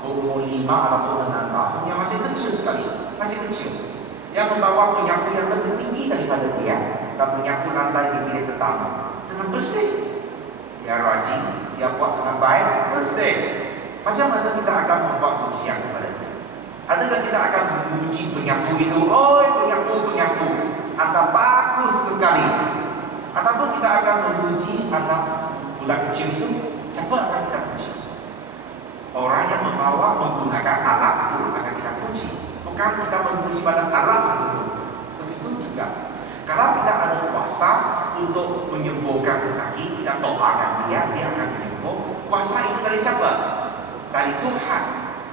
berumur 5 atau 6 tahun yang masih kecil sekali, masih kecil. Yang membawa penyapu yang lebih tinggi daripada dia, dan penyapu lantai di bilik tetangga dengan bersih. Dia rajin, dia buat dengan baik, bersih. Macam mana kita akan membuat pujian kepada dia? Adakah kita akan memuji penyapu itu? Oh, penyapu, Anda bagus sekali. Ataupun kita akan memuji anak budak kecil itu? Siapa akan kita puji? Orang yang membawa menggunakan alat itu akan kita puji. Bukan kita memuji pada alat tersebut. Begitu juga. Kalau kita ada kuasa untuk menyembuhkan pesakit, kita doakan dia akan menyembuh. Kuasa itu dari siapa? Dari Tuhan.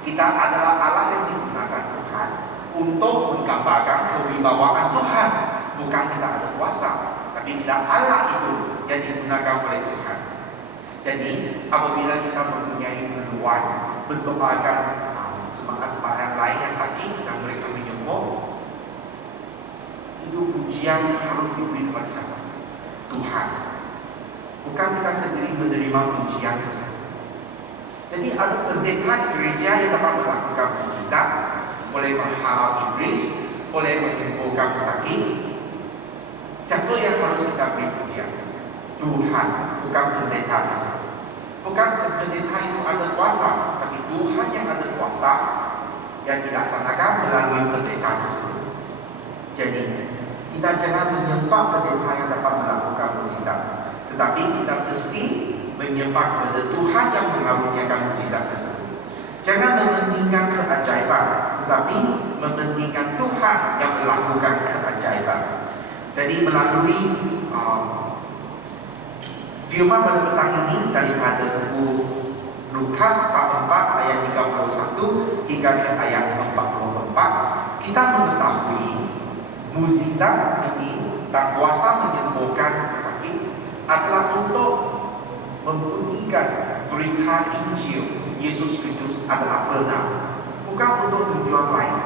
Kita adalah Allah yang digunakan Tuhan untuk menggambarkan kewibawaan Tuhan. Bukan kita ada kuasa, tapi kita Allah itu yang digunakan oleh Tuhan. Jadi apabila kita mempunyai peluang mendoakan jemaat-jemaat yang lain yang sakit dan mereka menyembuh, itu pujian harus diberi kepada siapa? Tuhan. Bukan kita sendiri menerima pujian tersebut. Jadi ada pendeta gereja yang dapat melakukan mukjizat, boleh menghalau iblis, boleh menyembuhkan pesakit. Siapa yang harus kita beri pujian? Tuhan, bukan pendeta tersebut. Bukan pendeta itu ada kuasa, tapi Tuhan yang ada kuasa yang dilaksanakan melalui pendeta tersebut. Jadi kita jangan menyembah pendeta yang dapat melakukan mukjizat, tetapi kita mesti menyembah kepada Tuhan yang mengaruniakan mukjizat tersebut. Jangan mementingkan keajaiban, tetapi mementingkan Tuhan yang melakukan keajaiban. Jadi melalui firman pada petang ini daripada buku Lukas 4 ayat 31 hingga ke ayat 44, kita mengetahui mukjizat ini dan kuasa menyembuhkan sakit adalah untuk membuktikan berita Injil Yesus Kristus adalah benar, bukan untuk tujuan lain.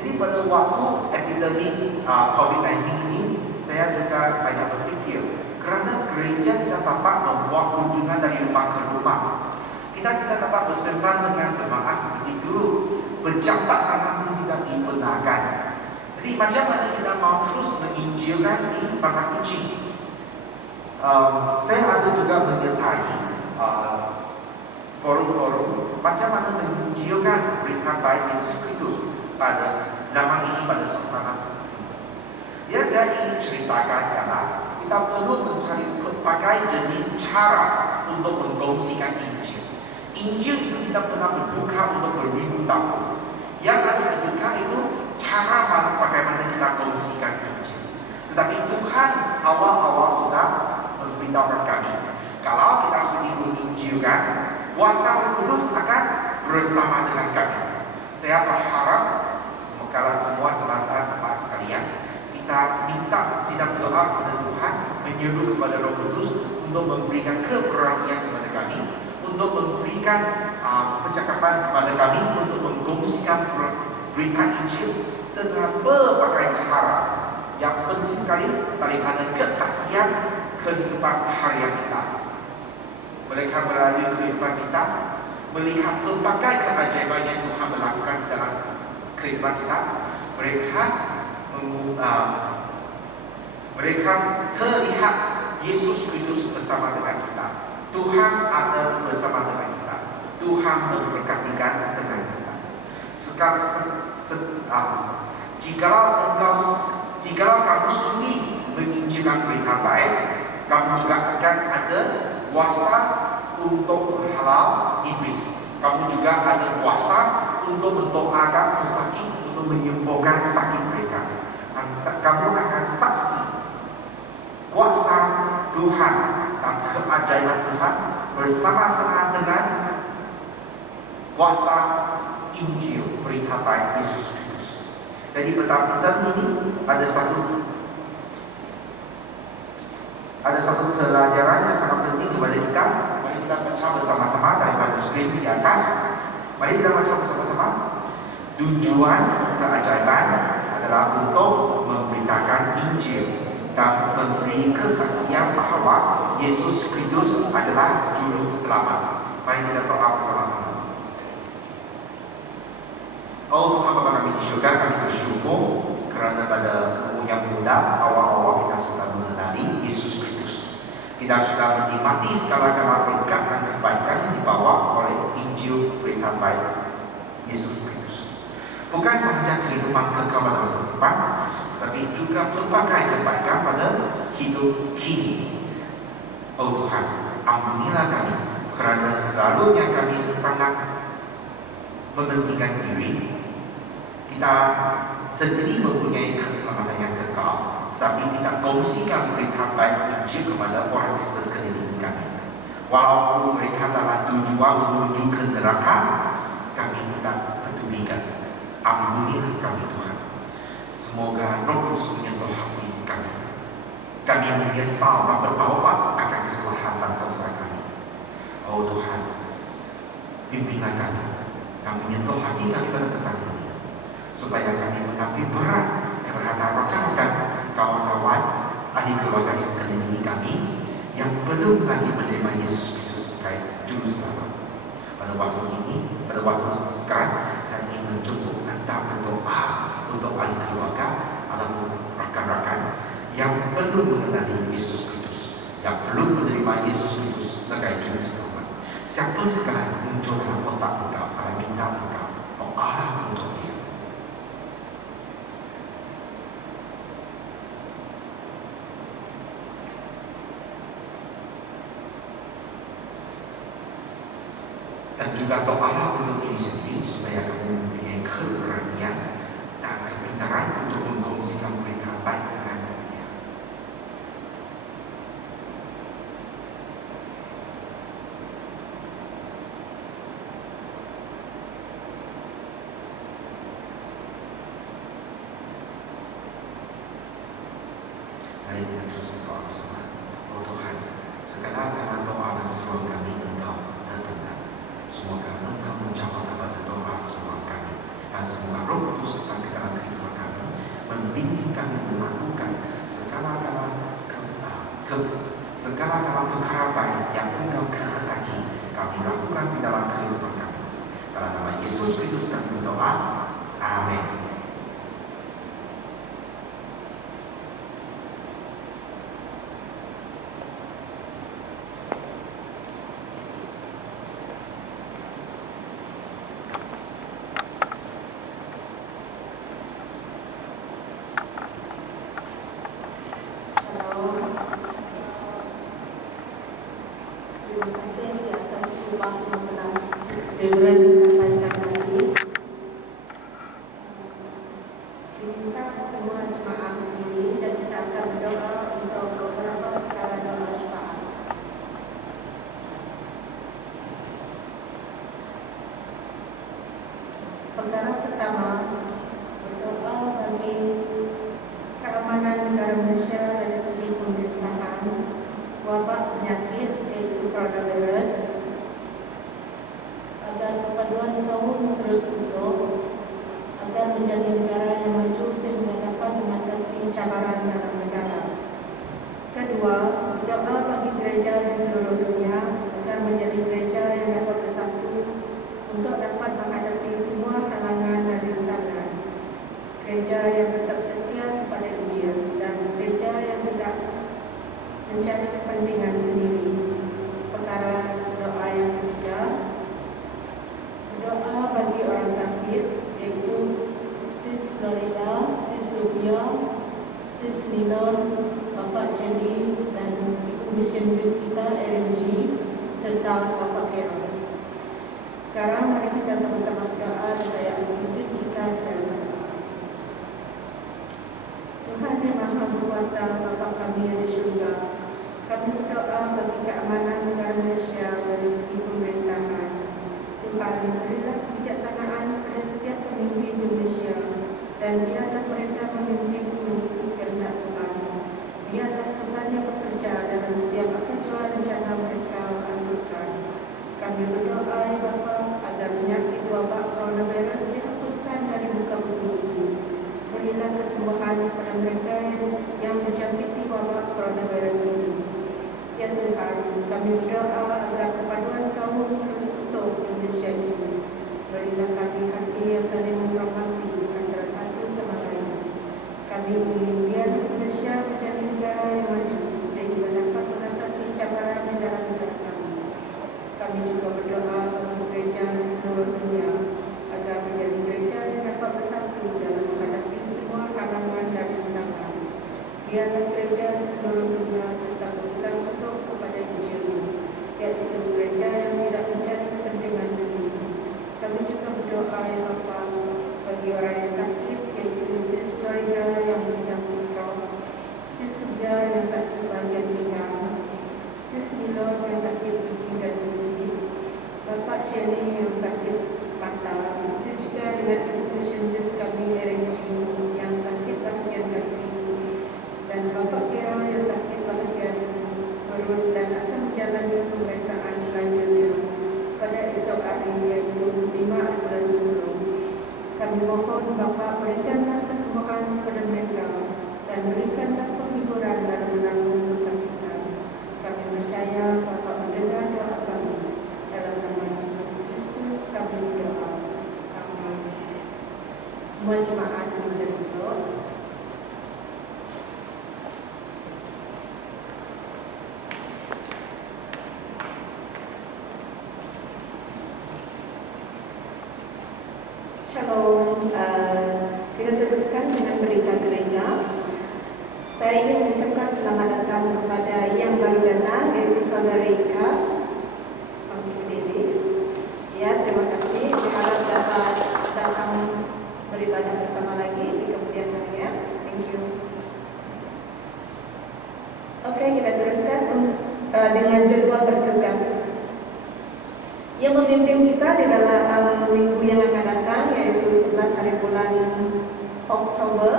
Jadi pada waktu epidemik COVID-19 ini, saya juga banyak berfikir, kerana gereja tidak dapat membuat kunjungan dari rumah ke rumah, kita dapat bersembah dengan jemaat seperti dulu, berjabat tangan pun tidak dibenarkan. Jadi macam mana kita mau terus menginjilkan di Padang Kucing? Saya ada juga menyertai forum-forum macam mana menginjilkan berita baik Yesus Kristus pada zaman ini, pada suasana seperti ini. Ya, saya ingin ceritakan karena kita perlu mencari berbagai jenis cara untuk menggongsikan Injil. Injil itu tidak pernah berbuka untuk beribu tahun. Yang ada berbuka itu cara bagaimana kita gongsikan Injil. Tetapi Tuhan awal-awal sudah memberitahukan kami, kalau kita sudah menginjilkan, kuasa Roh Kudus akan bersama dengan kami. Saya berharap semoga semua jemaat sekalian, kita minta, kita berdoa kepada Tuhan, menyuruh kepada Roh Kudus untuk memberikan keberanian kepada kami, untuk memberikan percakapan kepada kami, untuk menggongsikan berita Injil dengan berbagai cara. Yang penting sekali daripada kesaksian kehidupan harian kita. Mereka melalui kehidupan kita melihat berbagai keajaiban yang Tuhan melakukan dalam kehidupan kita. Mereka terlihat Yesus Kristus bersama dengan kita. Tuhan ada bersama dengan kita. Tuhan memberkati dengan kita. Jikalau kamu sudi menginjilkan berita baik, kamu juga akan ada kuasa untuk menghalau iblis. Kamu juga ada kuasa untuk mendoakan pesakit, untuk menyembuhkan sakit mereka. Kamu akan saksi kuasa Tuhan dan keajaiban Tuhan bersama-sama dengan kuasa Injil berita baik Yesus Kristus. Jadi petang-petang ini ada satu pelajaran yang sangat penting kepada kita. Mari kita baca bersama-sama daripada screen di atas. Mari kita baca bersama-sama. Tujuan keajaiban adalah untuk memberitakan Injil dan memberi kesaksian bahawa Yesus Kristus adalah juru selamat. Mari kita doa bersama-sama. Oh Tuhan Bapa kami di surga, kami bersyukur kerana pada umur yang muda awal-awal kita sudah mengenali Yesus Kristus. Kita sudah menikmati segala-gala berkat dan kebaikan yang dibawa oleh Injil berita baik Yesus Kristus. Bukan sahaja kehidupan kekal pada masa depan, tetapi juga pelbagai kebaikan pada hidup kini. Oh Tuhan, ampunilah kami kerana selalunya kami sangat mementingkan diri. Kita sendiri mempunyai keselamatan yang kekal, tetapi kita kongsikan berita baik Injil kepada orang di sekeliling kami. Walaupun mereka dalam tujuan menuju ke neraka, kami tidak pedulikan. Ampunilah kami Tuhan. Semoga Roh Kudus menyentuh hati kami. Kami menyesal dan bertaubat akan kesalahan dan dosa kami. Oh Tuhan, pimpinlah kami dan menyentuh hati kami pada petang ini, supaya kami mengambil berat terhadap rakan-rakan, kawan-kawan, adik keluarga di sekeliling kami yang belum lagi menerima Yesus Kristus sebagai juru selamat. Pada waktu ini, pada waktu sekarang, saya ingin menjemput anda berdoa untuk ahli keluarga ataupun rakan-rakan yang belum mengenali Yesus Kristus, yang belum menerima Yesus Kristus sebagai juru selamat. Siapa sekarang muncul dalam otak engkau, dalam minta engkau, doalah untuk dia. Dan juga doalah untuk diri sendiri supaya kamu mempunyai keberanian dan kepintaran untuk mengkongsikan berita baik dengan dia. Mari kita terus berdoa bersama. Oh Tuhan, segala doa dan seruan kami Engkau terdengar. Semoga Engkau menjawab kepada doa seruan kami, dan semoga Roh Kudus datang ke dalam kehidupan kami, membimbing kami melakukan segala-gala perkara baik yang Engkau kehendaki kami lakukan di dalam kehidupan kami. Dalam nama Yesus Kristus kami berdoa. Amin. Terima kasih di atas semua firman disampaikan tadi. Minta semua jemaah ini dan kita akan berdoa untuk beberapa perkara doa syafaat. Perkara pertama, berdoa bagi keamanan negara Malaysia dari segi pemerintahan, wabak penyakit yaitu coronavirus, agar perpaduan kaum terus utuh, agar menjadi negara yang maju sehingga dapat mengatasi cabaran dalam negara. Kedua, berdoa bagi gereja di seluruh dunia agar menjadi gereja yang dapat bersatu untuk dapat menghadapi semua halangan dan rintangan. Gereja yang tetap setia kepada Injil dan gereja yang tidak mencari Sis Nilon, Bapak Shelly dan Ibu Misionaris kita RMG serta Bapak Kero. Sekarang mari kita sama-sama berdoa supaya aktivitas kita dalam berdoa. Tuhan yang Maha Kuasa, Bapa kami yang di surga, kami berdoa bagi keamanan negara Malaysia dari segi pemerintahan. Tuhan, berilah kebijaksanaan pada setiap pemimpin Indonesia dan biarlah mereka memimpin mengikuti kehendak Tuhan. Biarlah Tuhan yang bekerja dalam setiap kejauhan rencana mereka lakukan. Kami berdoa ya Bapa agar penyakit wabak coronavirus dihapuskan dari muka bumi ini. Berilah kesembuhan kepada mereka yang menjangkiti wabak coronavirus ini. Ya Tuhan, kami berdoa agar perpaduan kaum terus utuh Indonesia ini. Berilah kami hati yang saling menghormati antara satu sama lain. Kami ingin biar Indonesia menjadi negara yang maju sehingga dapat mengatasi cabaran di dalam negara kami. Kami juga berdoa untuk gereja di seluruh dunia agar menjadi gereja yang dapat bersatu dalam menghadapi semua halangan dan rintangan. Biarlah gereja di seluruh dunia tetap berpegang teguh kepada Injil, yaitu gereja yang tidak mencari kepentingan sendiri. Kami juga berdoa ya Bapa bagi orang yang sakit, yaitu Sis Florida yang mengalami stroke, Sis Suja yang sakit bagian pinggang, Sis Milon yang sakit gigi dan gusi, Bapak Shelly yang sakit mata, itu juga dengan Ibu Misionaris kami RMG yang sakit bagian kaki, dan Bapak Kero yang sakit bagian perut dan akan menjalani pemeriksaan selanjutnya pada esok hari yaitu 5 bulan 10. Kami mohon Bapa berikanlah kesembuhan kepada mereka dan berikanlah penghiburan dalam menanggung kesakitan. Kami percaya Bapa mendengar doa kami. Dalam nama Yesus Kristus kami berdoa. Amin. Semua jemaat duduk. Shalom, kita teruskan dengan berita gereja. Saya ingin mengucapkan selamat datang kepada yang baru datang, yaitu Saudara Ika. Ya, terima kasih. Diharap dapat datang beribadah bersama lagi di kemudian hari ya. Thank you. Oke, kita teruskan dengan jadwal bertugas. Yang memimpin kita di dalam minggu yang akan datang yaitu 11 hari bulan Oktober,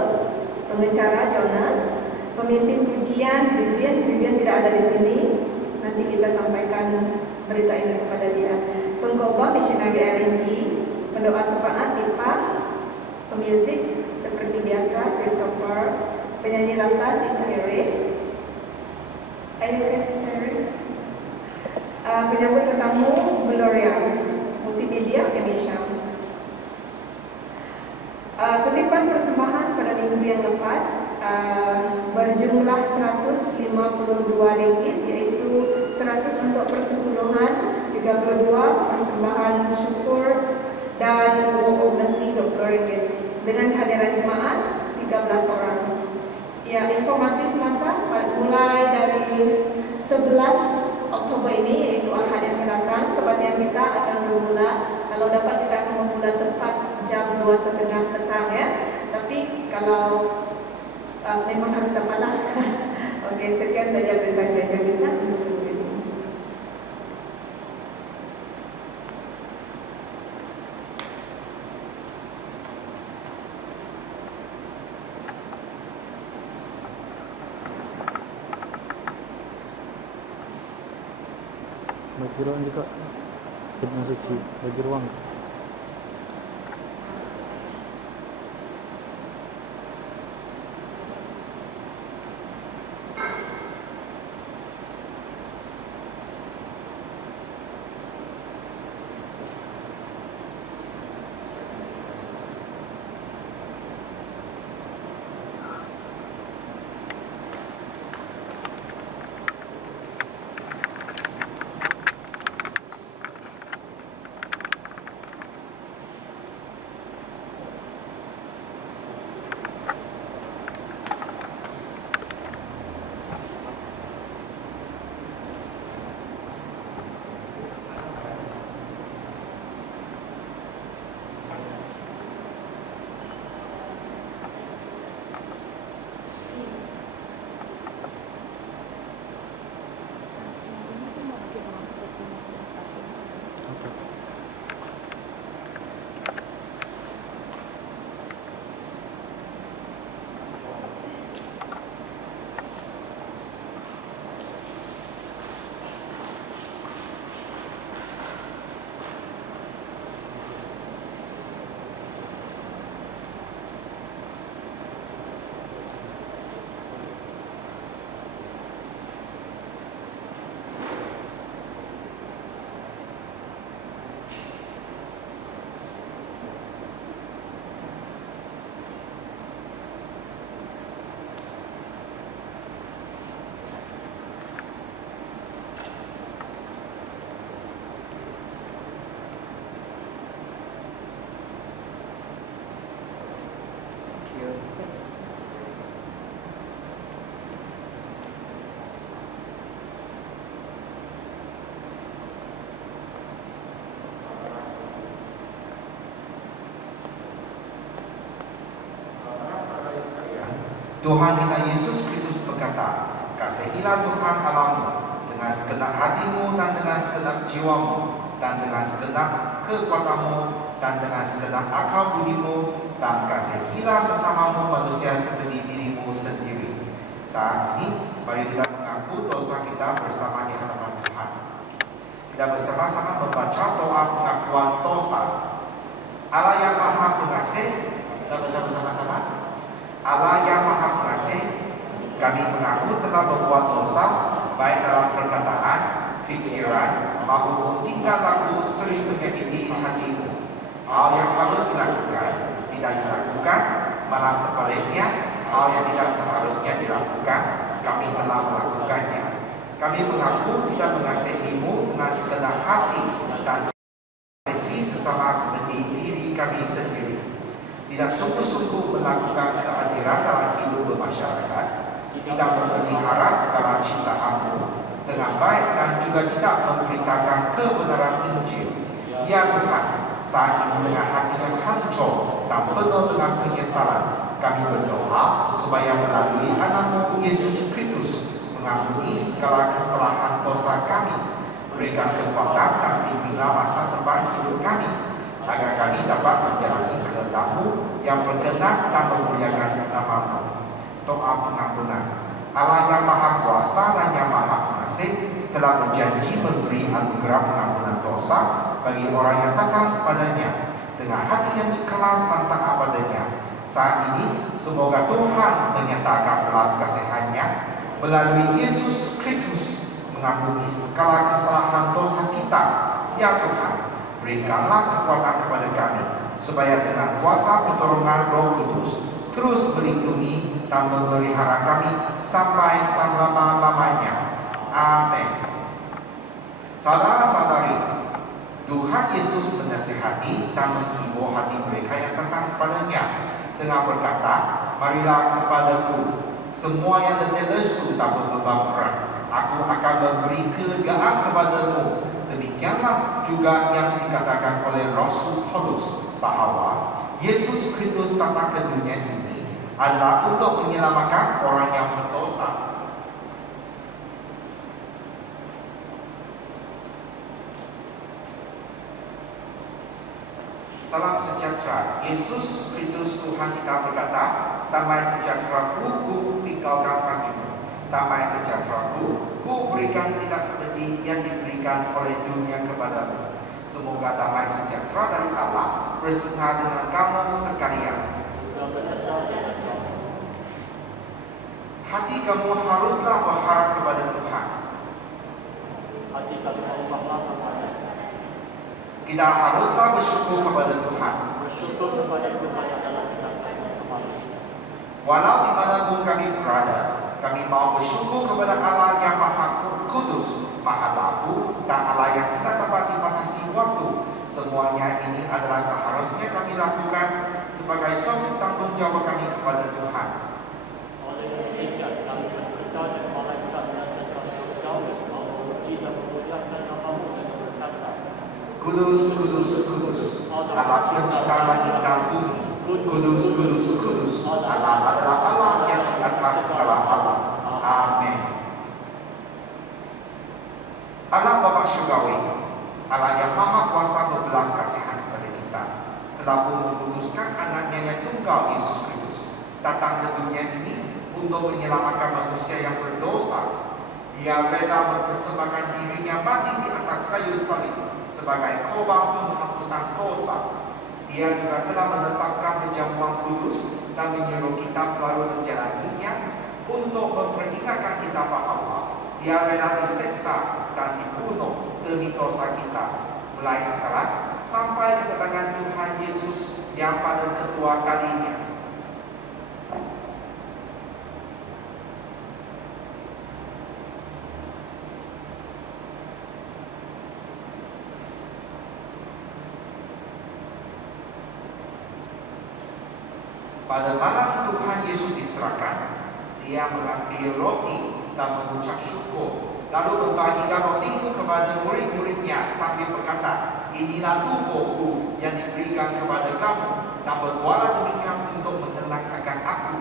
pengacara Jonas, pemimpin pujian Vivian tidak ada di sini. Nanti kita sampaikan berita ini kepada dia. Pengkhotbah misionari RNG, pendoa sepaat IPA, pemuzik seperti biasa Christopher, penyanyi lantas Ika Eric, penyambut tetamu Gloria, multimedia Indonesia. Kutipan persembahan pada minggu yang lepas berjumlah 152 ringgit, yaitu 100 untuk persepuluhan, 32 persembahan syukur dan 20 nasi 20 ringgit. Dengan kehadiran jemaat 13 orang. Ya, informasi semasa mulai dari 11 Oktober ini yaitu Ahad yang akan datang, kebaktian kita akan bermula. Kalau dapat kita akan memula tepat jam 2:30 petang ya. Tapi kalau memang harus apalah. Okey, sekian saja berita gereja kita. Bagi ruang juga Hidma Suci, bagi ruang. Tuhan kita Yesus Kristus berkata, kasihilah Tuhan Allahmu dengan segenap hatimu dan dengan segenap jiwamu dan dengan segenap kekuatanmu dan dengan segenap akal budimu, dan kasihilah sesamamu manusia seperti dirimu sendiri. Saat ini, mari kita mengaku dosa kita bersama di hadapan Tuhan. Kita bersama-sama membaca doa pengakuan dosa. Allah yang Maha Pengasih, kita baca bersama-sama. Allah yang Maha Pengasih, kami mengaku telah berbuat dosa, baik dalam perkataan, fikiran, maupun tingkah laku sering menyakiti hatimu. Hal yang harus dilakukan tidak dilakukan, malah sebaliknya hal yang tidak seharusnya dilakukan, kami telah melakukannya. Kami mengaku tidak mengasihimu dengan segenap hati dan mengasihi sesama seperti diri kami sendiri. Tidak sungguh-sungguh melakukan keadilan dalam hidup bermasyarakat, tidak memelihara segala ciptaanmu dengan baik, dan juga tidak memberitakan kebenaran Injil. Ya Tuhan, saat ini dengan hati yang hancur dan penuh dengan penyesalan, kami berdoa supaya melalui anakmu Yesus Kristus mengampuni segala kesalahan dosa kami, berikan kekuatan dan pimpinlah masa depan hidup kami, agar kami dapat menjalani kehendak-Mu yang berkenan dan memuliakan nama-Mu. Doa pengampunan. Allah yang Maha Kuasa dan yang Maha Pengasih telah berjanji memberi anugerah pengampunan dosa bagi orang yang datang padanya dengan hati yang ikhlas dan taat padanya. Saat ini, semoga Tuhan menyatakan belas kasihan-Nya melalui Yesus Kristus mengampuni segala kesalahan dosa kita. Ya Tuhan, berikanlah kekuatan kepada kami supaya dengan kuasa pertolongan Roh Kudus terus melindungi dan memelihara kami sampai selama-lamanya. Amin. Saudara-saudari, Tuhan Yesus menasihati dan menghibur hati mereka yang datang kepadanya dengan berkata, marilah kepadaku semua yang letih lesu dan berbeban berat, aku akan memberi kelegaan kepadamu. Demikianlah juga yang dikatakan oleh Rasul Paulus bahawa Yesus Kristus datang ke dunia ini adalah untuk menyelamatkan orang yang berdosa. Salam sejahtera. Yesus Kristus Tuhan kita berkata, damai sejahtera-Ku Ku tinggalkan bagimu. Damai sejahtera-Ku Ku berikan tidak seperti yang diberikan oleh dunia kepadamu. Semoga damai sejahtera dari Allah beserta dengan kamu sekalian. Hati kamu haruslah berharap kepada Tuhan. Kita haruslah bersyukur kepada Tuhan. Walau di mana pun kami berada, kami mau bersyukur kepada Allah yang Maha Kudus, Maha Tahu, dan Allah yang tidak dapat dibatasi waktu. Semuanya ini adalah seharusnya kami lakukan sebagai suatu tanggung jawab kami kepada Tuhan. Kudus, kudus, kudus, Allah pencipta langit dan bumi. Kudus, kudus, kudus, Allah adalah Allah yang di atas segala Allah. Amin. Allah Bapa Syurgawi, Allah yang Maha Kuasa berbelas kasihan kepada kita, telah pun mengutuskan anaknya yang tunggal Yesus Kristus datang ke dunia ini untuk menyelamatkan manusia yang berdosa. Dia rela mempersembahkan dirinya mati di atas kayu salib sebagai korban penghapusan dosa. Dia juga telah menetapkan perjamuan kudus dan menyuruh kita selalu menjalaninya untuk memperingatkan kita bahawa Dia rela diseksa dan dibunuh demi dosa kita, mulai sekarang sampai kedatangan Tuhan Yesus yang pada kedua kalinya. Pada malam Tuhan Yesus diserahkan, Dia mengambil roti dan mengucap syukur, lalu membagikan roti itu kepada murid-muridnya sambil berkata, inilah tubuhku yang diberikan kepada kamu, dan berbuatlah demikian untuk menenangkan aku.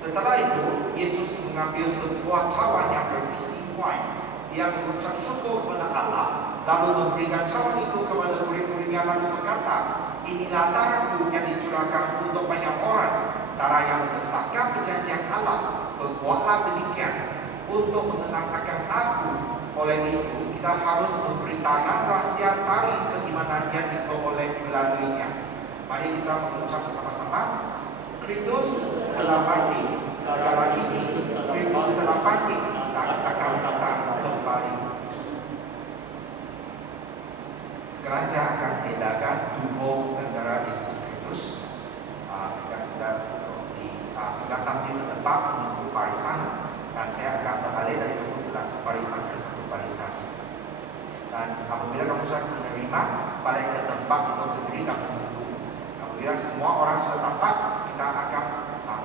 Setelah itu, Yesus mengambil sebuah cawan yang berisi wine. Dia mengucap syukur kepada Allah, lalu memberikan cawan itu kepada murid-muridnya, lalu berkata, inilah darahku yang dicurahkan untuk banyak orang, darah yang mengesahkan perjanjian Allah. Berbuatlah demikian untuk menenangkan aku. Oleh itu, kita harus memberitakan rahasia tari keimanan yang diperoleh melaluinya. Mari kita mengucap bersama-sama, Kristus telah mati, sekarang ini Kristus telah bangkit dan akan datang kembali. Sekarang saya akan edarkan tubuh dan darah Yesus Kristus. Kita sudah tampil ke depan menunggu barisan, dan saya akan beralih dari satu barisan ke satu barisan. Dan apabila kamu sudah menerima, balik ke tempat untuk sendiri dan menunggu. Apabila semua orang sudah dapat, kita akan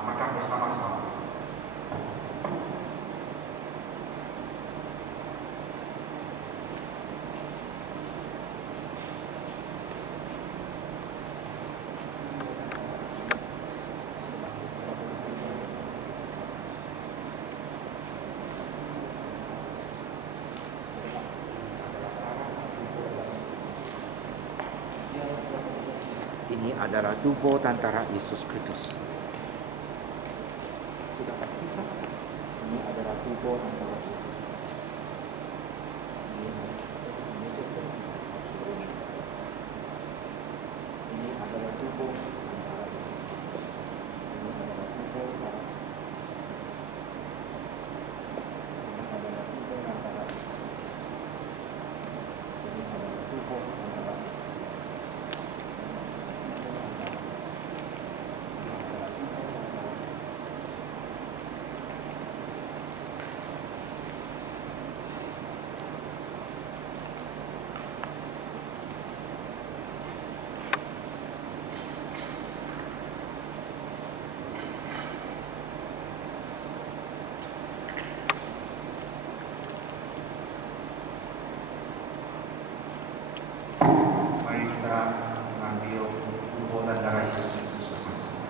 makan bersama-sama. Ini adalah tubuh dan darah Yesus Kristus. Sudah pasti sah? Ini adalah tubuh dan darah Yesus. Ini adalah tubuh dan darah Yesus. Ini adalah tubuh dan darah Yesus. Ini adalah tubuh dan darah Yesus. Ini adalah tubuh dan darah Yesus. Mari kita mengambil tubuh dan darah Yesus Kristus bersama-sama.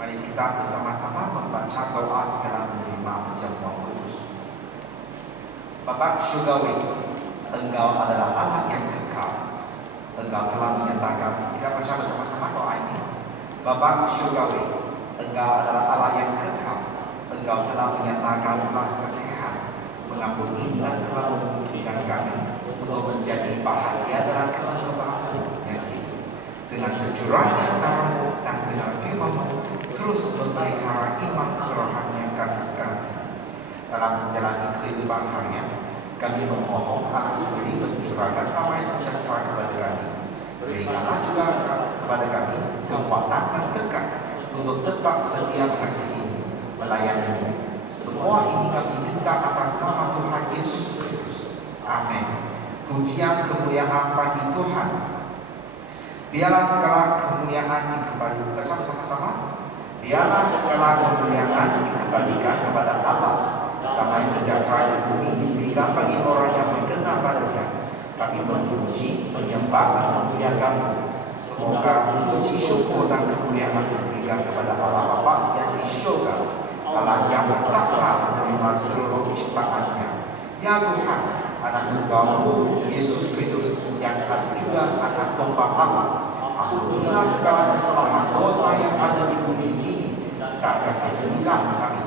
Mari kita bersama-sama membaca doa segala menerima perjamuan kudus. Bapa Surgawi, Engkau adalah Allah yang kekal. Engkau telah menyatakan, kita baca bersama-sama doa ini. Bapa Surgawi, Engkau adalah Allah yang kekal. Engkau telah menyatakan belas kasihan, mengampuni dan telah membuktikan kami untuk menjadi bahagia dalam kemenangan-Mu yang hidup. Dengan tercurahnya darah-Mu dan dengan firman-Mu, terus memelihara iman kerohanian kami sekarang. Dalam menjalani kehidupan harian, kami memohon Allah sendiri mencurahkan damai sejahtera kepada kami. Berikanlah juga kepada kami kekuatan dan tekad untuk tetap setia mengasihi, melayani. Semua ini kami minta atas nama Tuhan Yesus Kristus. Amin. Pujian kemuliaan bagi Tuhan. Biarlah segala kemuliaan dikembalikan. Baca bersama-sama. Biarlah segala kemuliaan dikembalikan kepada Allah. Damai sejahtera di bumi diberikan bagi orang yang mengenal padanya. Kami memuji, menyembah dan memuliakan-Mu. Semoga puji, syukur dan kemuliaan diberikan kepada Allah Bapa yang di syurga, Allah yang bertakwa menerima seluruh ciptaannya. Ya Tuhan, Anak Tunggal-Mu Yesus Kristus yang juga anak domba Allah, ampunilah segala kesalahan dosa yang ada di bumi ini dan kasih sembilan kami.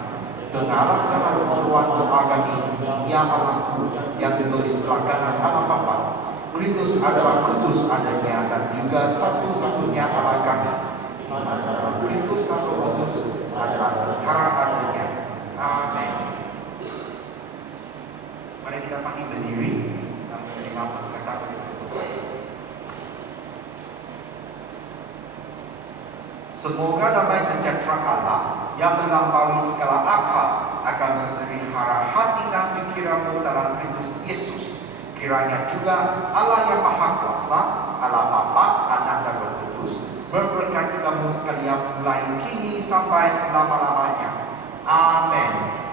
Dengarlah dalam seruan doa kami ini, ya Allahku yang ditulis sebelah kanan Allah Bapa. Kristus adalah kudus adanya dan juga satu-satunya Allah kami. Di mana dalam Kristus dan Roh Kudus adalah sekarang adanya. Amin. Mari kita pagi berdiri dan menerima perkataan dari Tuhan. Semoga damai sejahtera Allah yang melampaui segala akal akan memelihara hati dan pikiranmu dalam Kristus Yesus. Kiranya juga Allah yang Maha Kuasa, Allah Bapa, Anak dan Roh Kudus, memberkati kamu sekalian mulai kini sampai selama-lamanya. Amin.